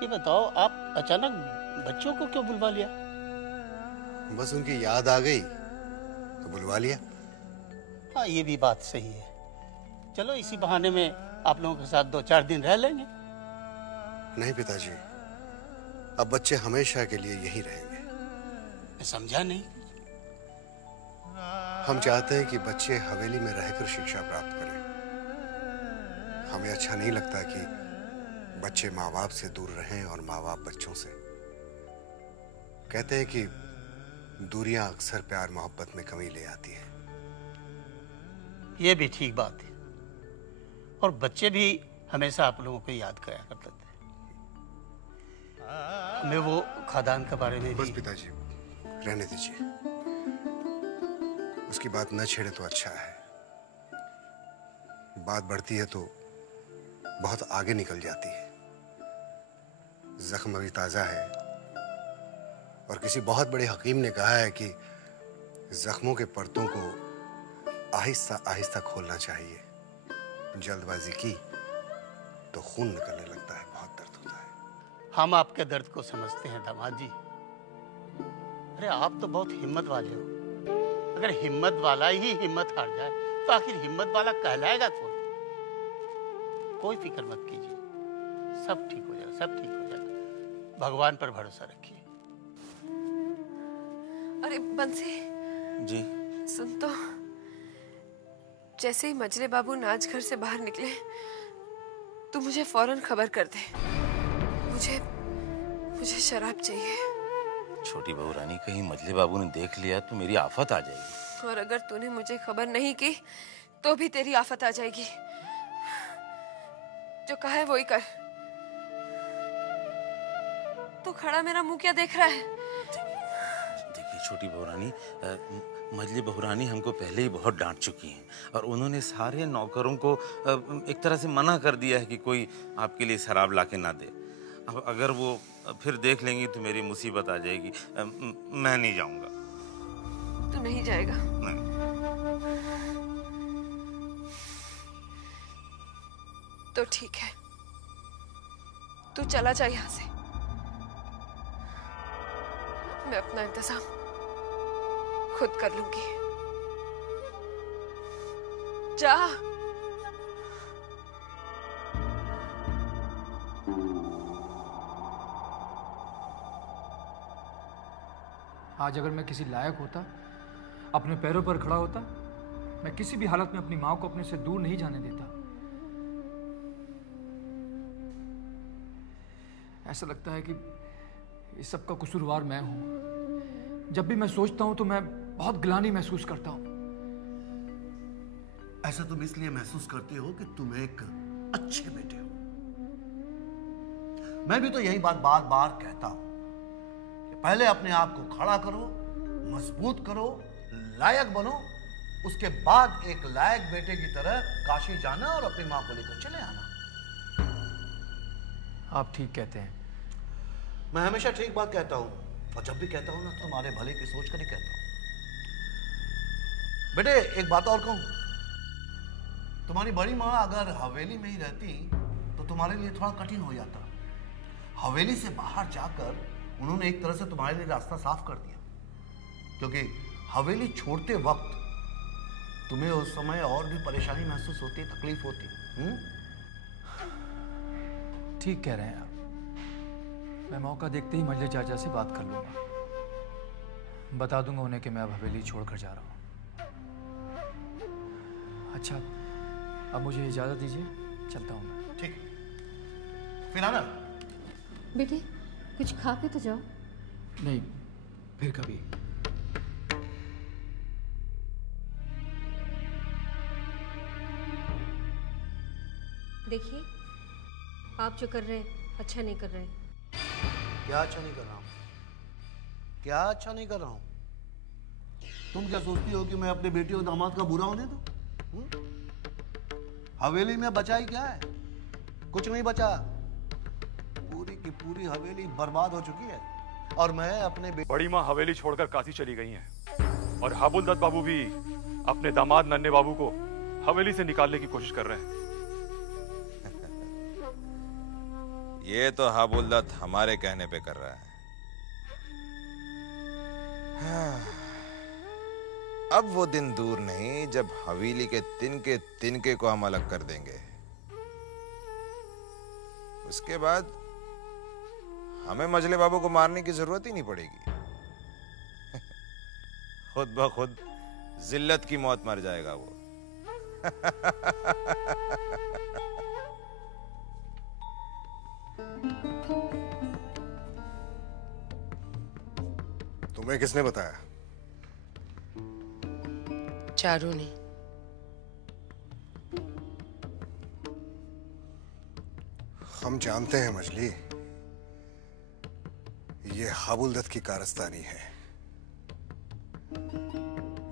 ये बताओ आप अचानक बच्चों को क्यों बुलवा लिया? बस उनकी याद आ गई तो बुलवा लिया। हाँ ये भी बात सही है। चलो इसी बहाने में आप लोगों के साथ 2-4 दिन रह लेंगे। नहीं पिताजी, अब बच्चे हमेशा के लिए यही रहेंगे। मैं समझा नहीं। हम चाहते हैं कि बच्चे हवेली में रहकर शिक्षा प्राप्त करें। हमें अच्छा नहीं लगता कि बच्चे माँ बाप से दूर रहें और माँ बाप बच्चों से। कहते हैं कि दूरियां अक्सर प्यार मोहब्बत में कमी ले आती है। ये भी ठीक बात है, और बच्चे भी हमेशा आप लोगों को याद कराया करते थे। हमें वो खादान के बारे में बस पिताजी रहने दीजिए, उसकी बात न छेड़े तो अच्छा है। बात बढ़ती है तो बहुत आगे निकल जाती है। जख्म अभी ताजा है, और किसी बहुत बड़े हकीम ने कहा है कि जख्मों के परतों को आहिस्ता आहिस्ता खोलना चाहिए। जल्दबाजी की तो खून निकलने लगता है, बहुत दर्द होता है। हम आपके दर्द को समझते हैं दामाद जी। अरे आप तो बहुत हिम्मत वाले हो। अगर हिम्मत वाला ही हिम्मत हार जाए तो आखिर हिम्मत वाला कहलाएगा कौन? कोई फिक्र मत कीजिए, सब ठीक हो जाएगा, सब ठीक हो जाएगा। भगवान पर भरोसा रखिए। अरे बंसी जी, सुन तो, जैसे ही मजले बाबू नाच घर से बाहर निकले तू मुझे फौरन खबर कर दे। मुझे शराब चाहिए। छोटी बहू रानी, कहीं मजले बाबू ने देख लिया तो मेरी आफत आ जाएगी। और अगर तूने मुझे खबर नहीं की तो भी तेरी आफत आ जाएगी। जो कहा है वही कर। तू खड़ा मेरा मुंह क्या देख रहा है? देखिए छोटी बहू रानी, मजली बहू रानी हमको पहले ही बहुत डांट चुकी हैं और उन्होंने सारे नौकरों को एक तरह से मना कर दिया है कि कोई आपके लिए शराब लाके ना दे। अब अगर वो फिर देख लेंगी तो मेरी मुसीबत आ जाएगी। मैं नहीं जाऊंगा। तू नहीं जाएगा? नहीं। तो ठीक है, तू चला जा यहाँ से। मैं अपना इंतजाम खुद कर लूंगी। जा। आज अगर मैं किसी लायक होता, अपने पैरों पर खड़ा होता, मैं किसी भी हालत में अपनी माँ को अपने से दूर नहीं जाने देता। ऐसा लगता है कि इस सब का कसूरवार मैं हूं। जब भी मैं सोचता हूं तो मैं बहुत ग्लानि महसूस करता हूं। ऐसा तुम इसलिए महसूस करते हो कि तुम एक अच्छे बेटे हो। मैं भी तो यही बात बार बार कहता हूं कि पहले अपने आप को खड़ा करो, मजबूत करो, लायक बनो, उसके बाद एक लायक बेटे की तरह काशी जाना और अपनी मां को लेकर चले आना। आप ठीक कहते हैं। मैं हमेशा ठीक बात कहता हूं और जब भी कहता हूं ना तो तुम्हारे भले की सोच कर ही कहता हूं। बेटे एक बात और कहूं, तुम्हारी बड़ी माँ अगर हवेली में ही रहती तो तुम्हारे लिए थोड़ा कठिन हो जाता। हवेली से बाहर जाकर उन्होंने एक तरह से तुम्हारे लिए रास्ता साफ कर दिया, क्योंकि हवेली छोड़ते वक्त तुम्हें उस समय और भी परेशानी महसूस होती, तकलीफ होती। ठीक कह रहे हैं आप। मैं मौका देखते ही मजले चाचा से बात कर लूंगा। बता दूंगा उन्हें कि मैं अब हवेली छोड़कर जा रहा हूं। अच्छा, अब मुझे इजाजत दीजिए, चलता हूं मैं। ठीक, फिर आना। बेटे कुछ खा के तो जाओ। नहीं, फिर कभी। देखिए, आप जो कर रहे हैं अच्छा नहीं कर रहे हैं। क्या अच्छा नहीं कर रहा हूं? क्या अच्छा नहीं कर रहा हूं? तुम क्या सोचती हो कि मैं अपने बेटे और दामाद का बुरा होने दूं? हवेली में बचा ही क्या है? कुछ नहीं बचा। पूरी की पूरी हवेली बर्बाद हो चुकी है और मैं अपने बड़ी माँ हवेली छोड़कर काशी चली गई हैं और हाबुल दत्त बाबू भी अपने दामाद नन्हे बाबू को हवेली से निकालने की कोशिश कर रहे हैं। ये तो हाबुल दत्त हमारे कहने पे कर रहा है। अब वो दिन दूर नहीं जब हवेली के तिनके को हम अलग कर देंगे। उसके बाद हमें मजले बाबू को मारने की जरूरत ही नहीं पड़ेगी। खुद ब खुद जिल्लत की मौत मर जाएगा वो। तुम्हें किसने बताया? चारू ने। हम जानते हैं मजली, ये हाबुल दत्त की कारस्तानी है।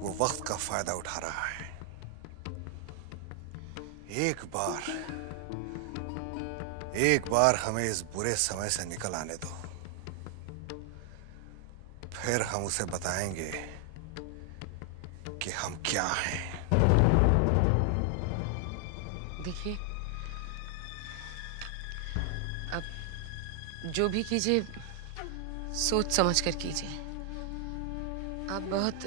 वो वक्त का फायदा उठा रहा है। एक बार हमें इस बुरे समय से निकल आने दो, फिर हम उसे बताएंगे कि हम क्या हैं। देखिए, अब जो भी कीजिए सोच समझ कर कीजिए। आप बहुत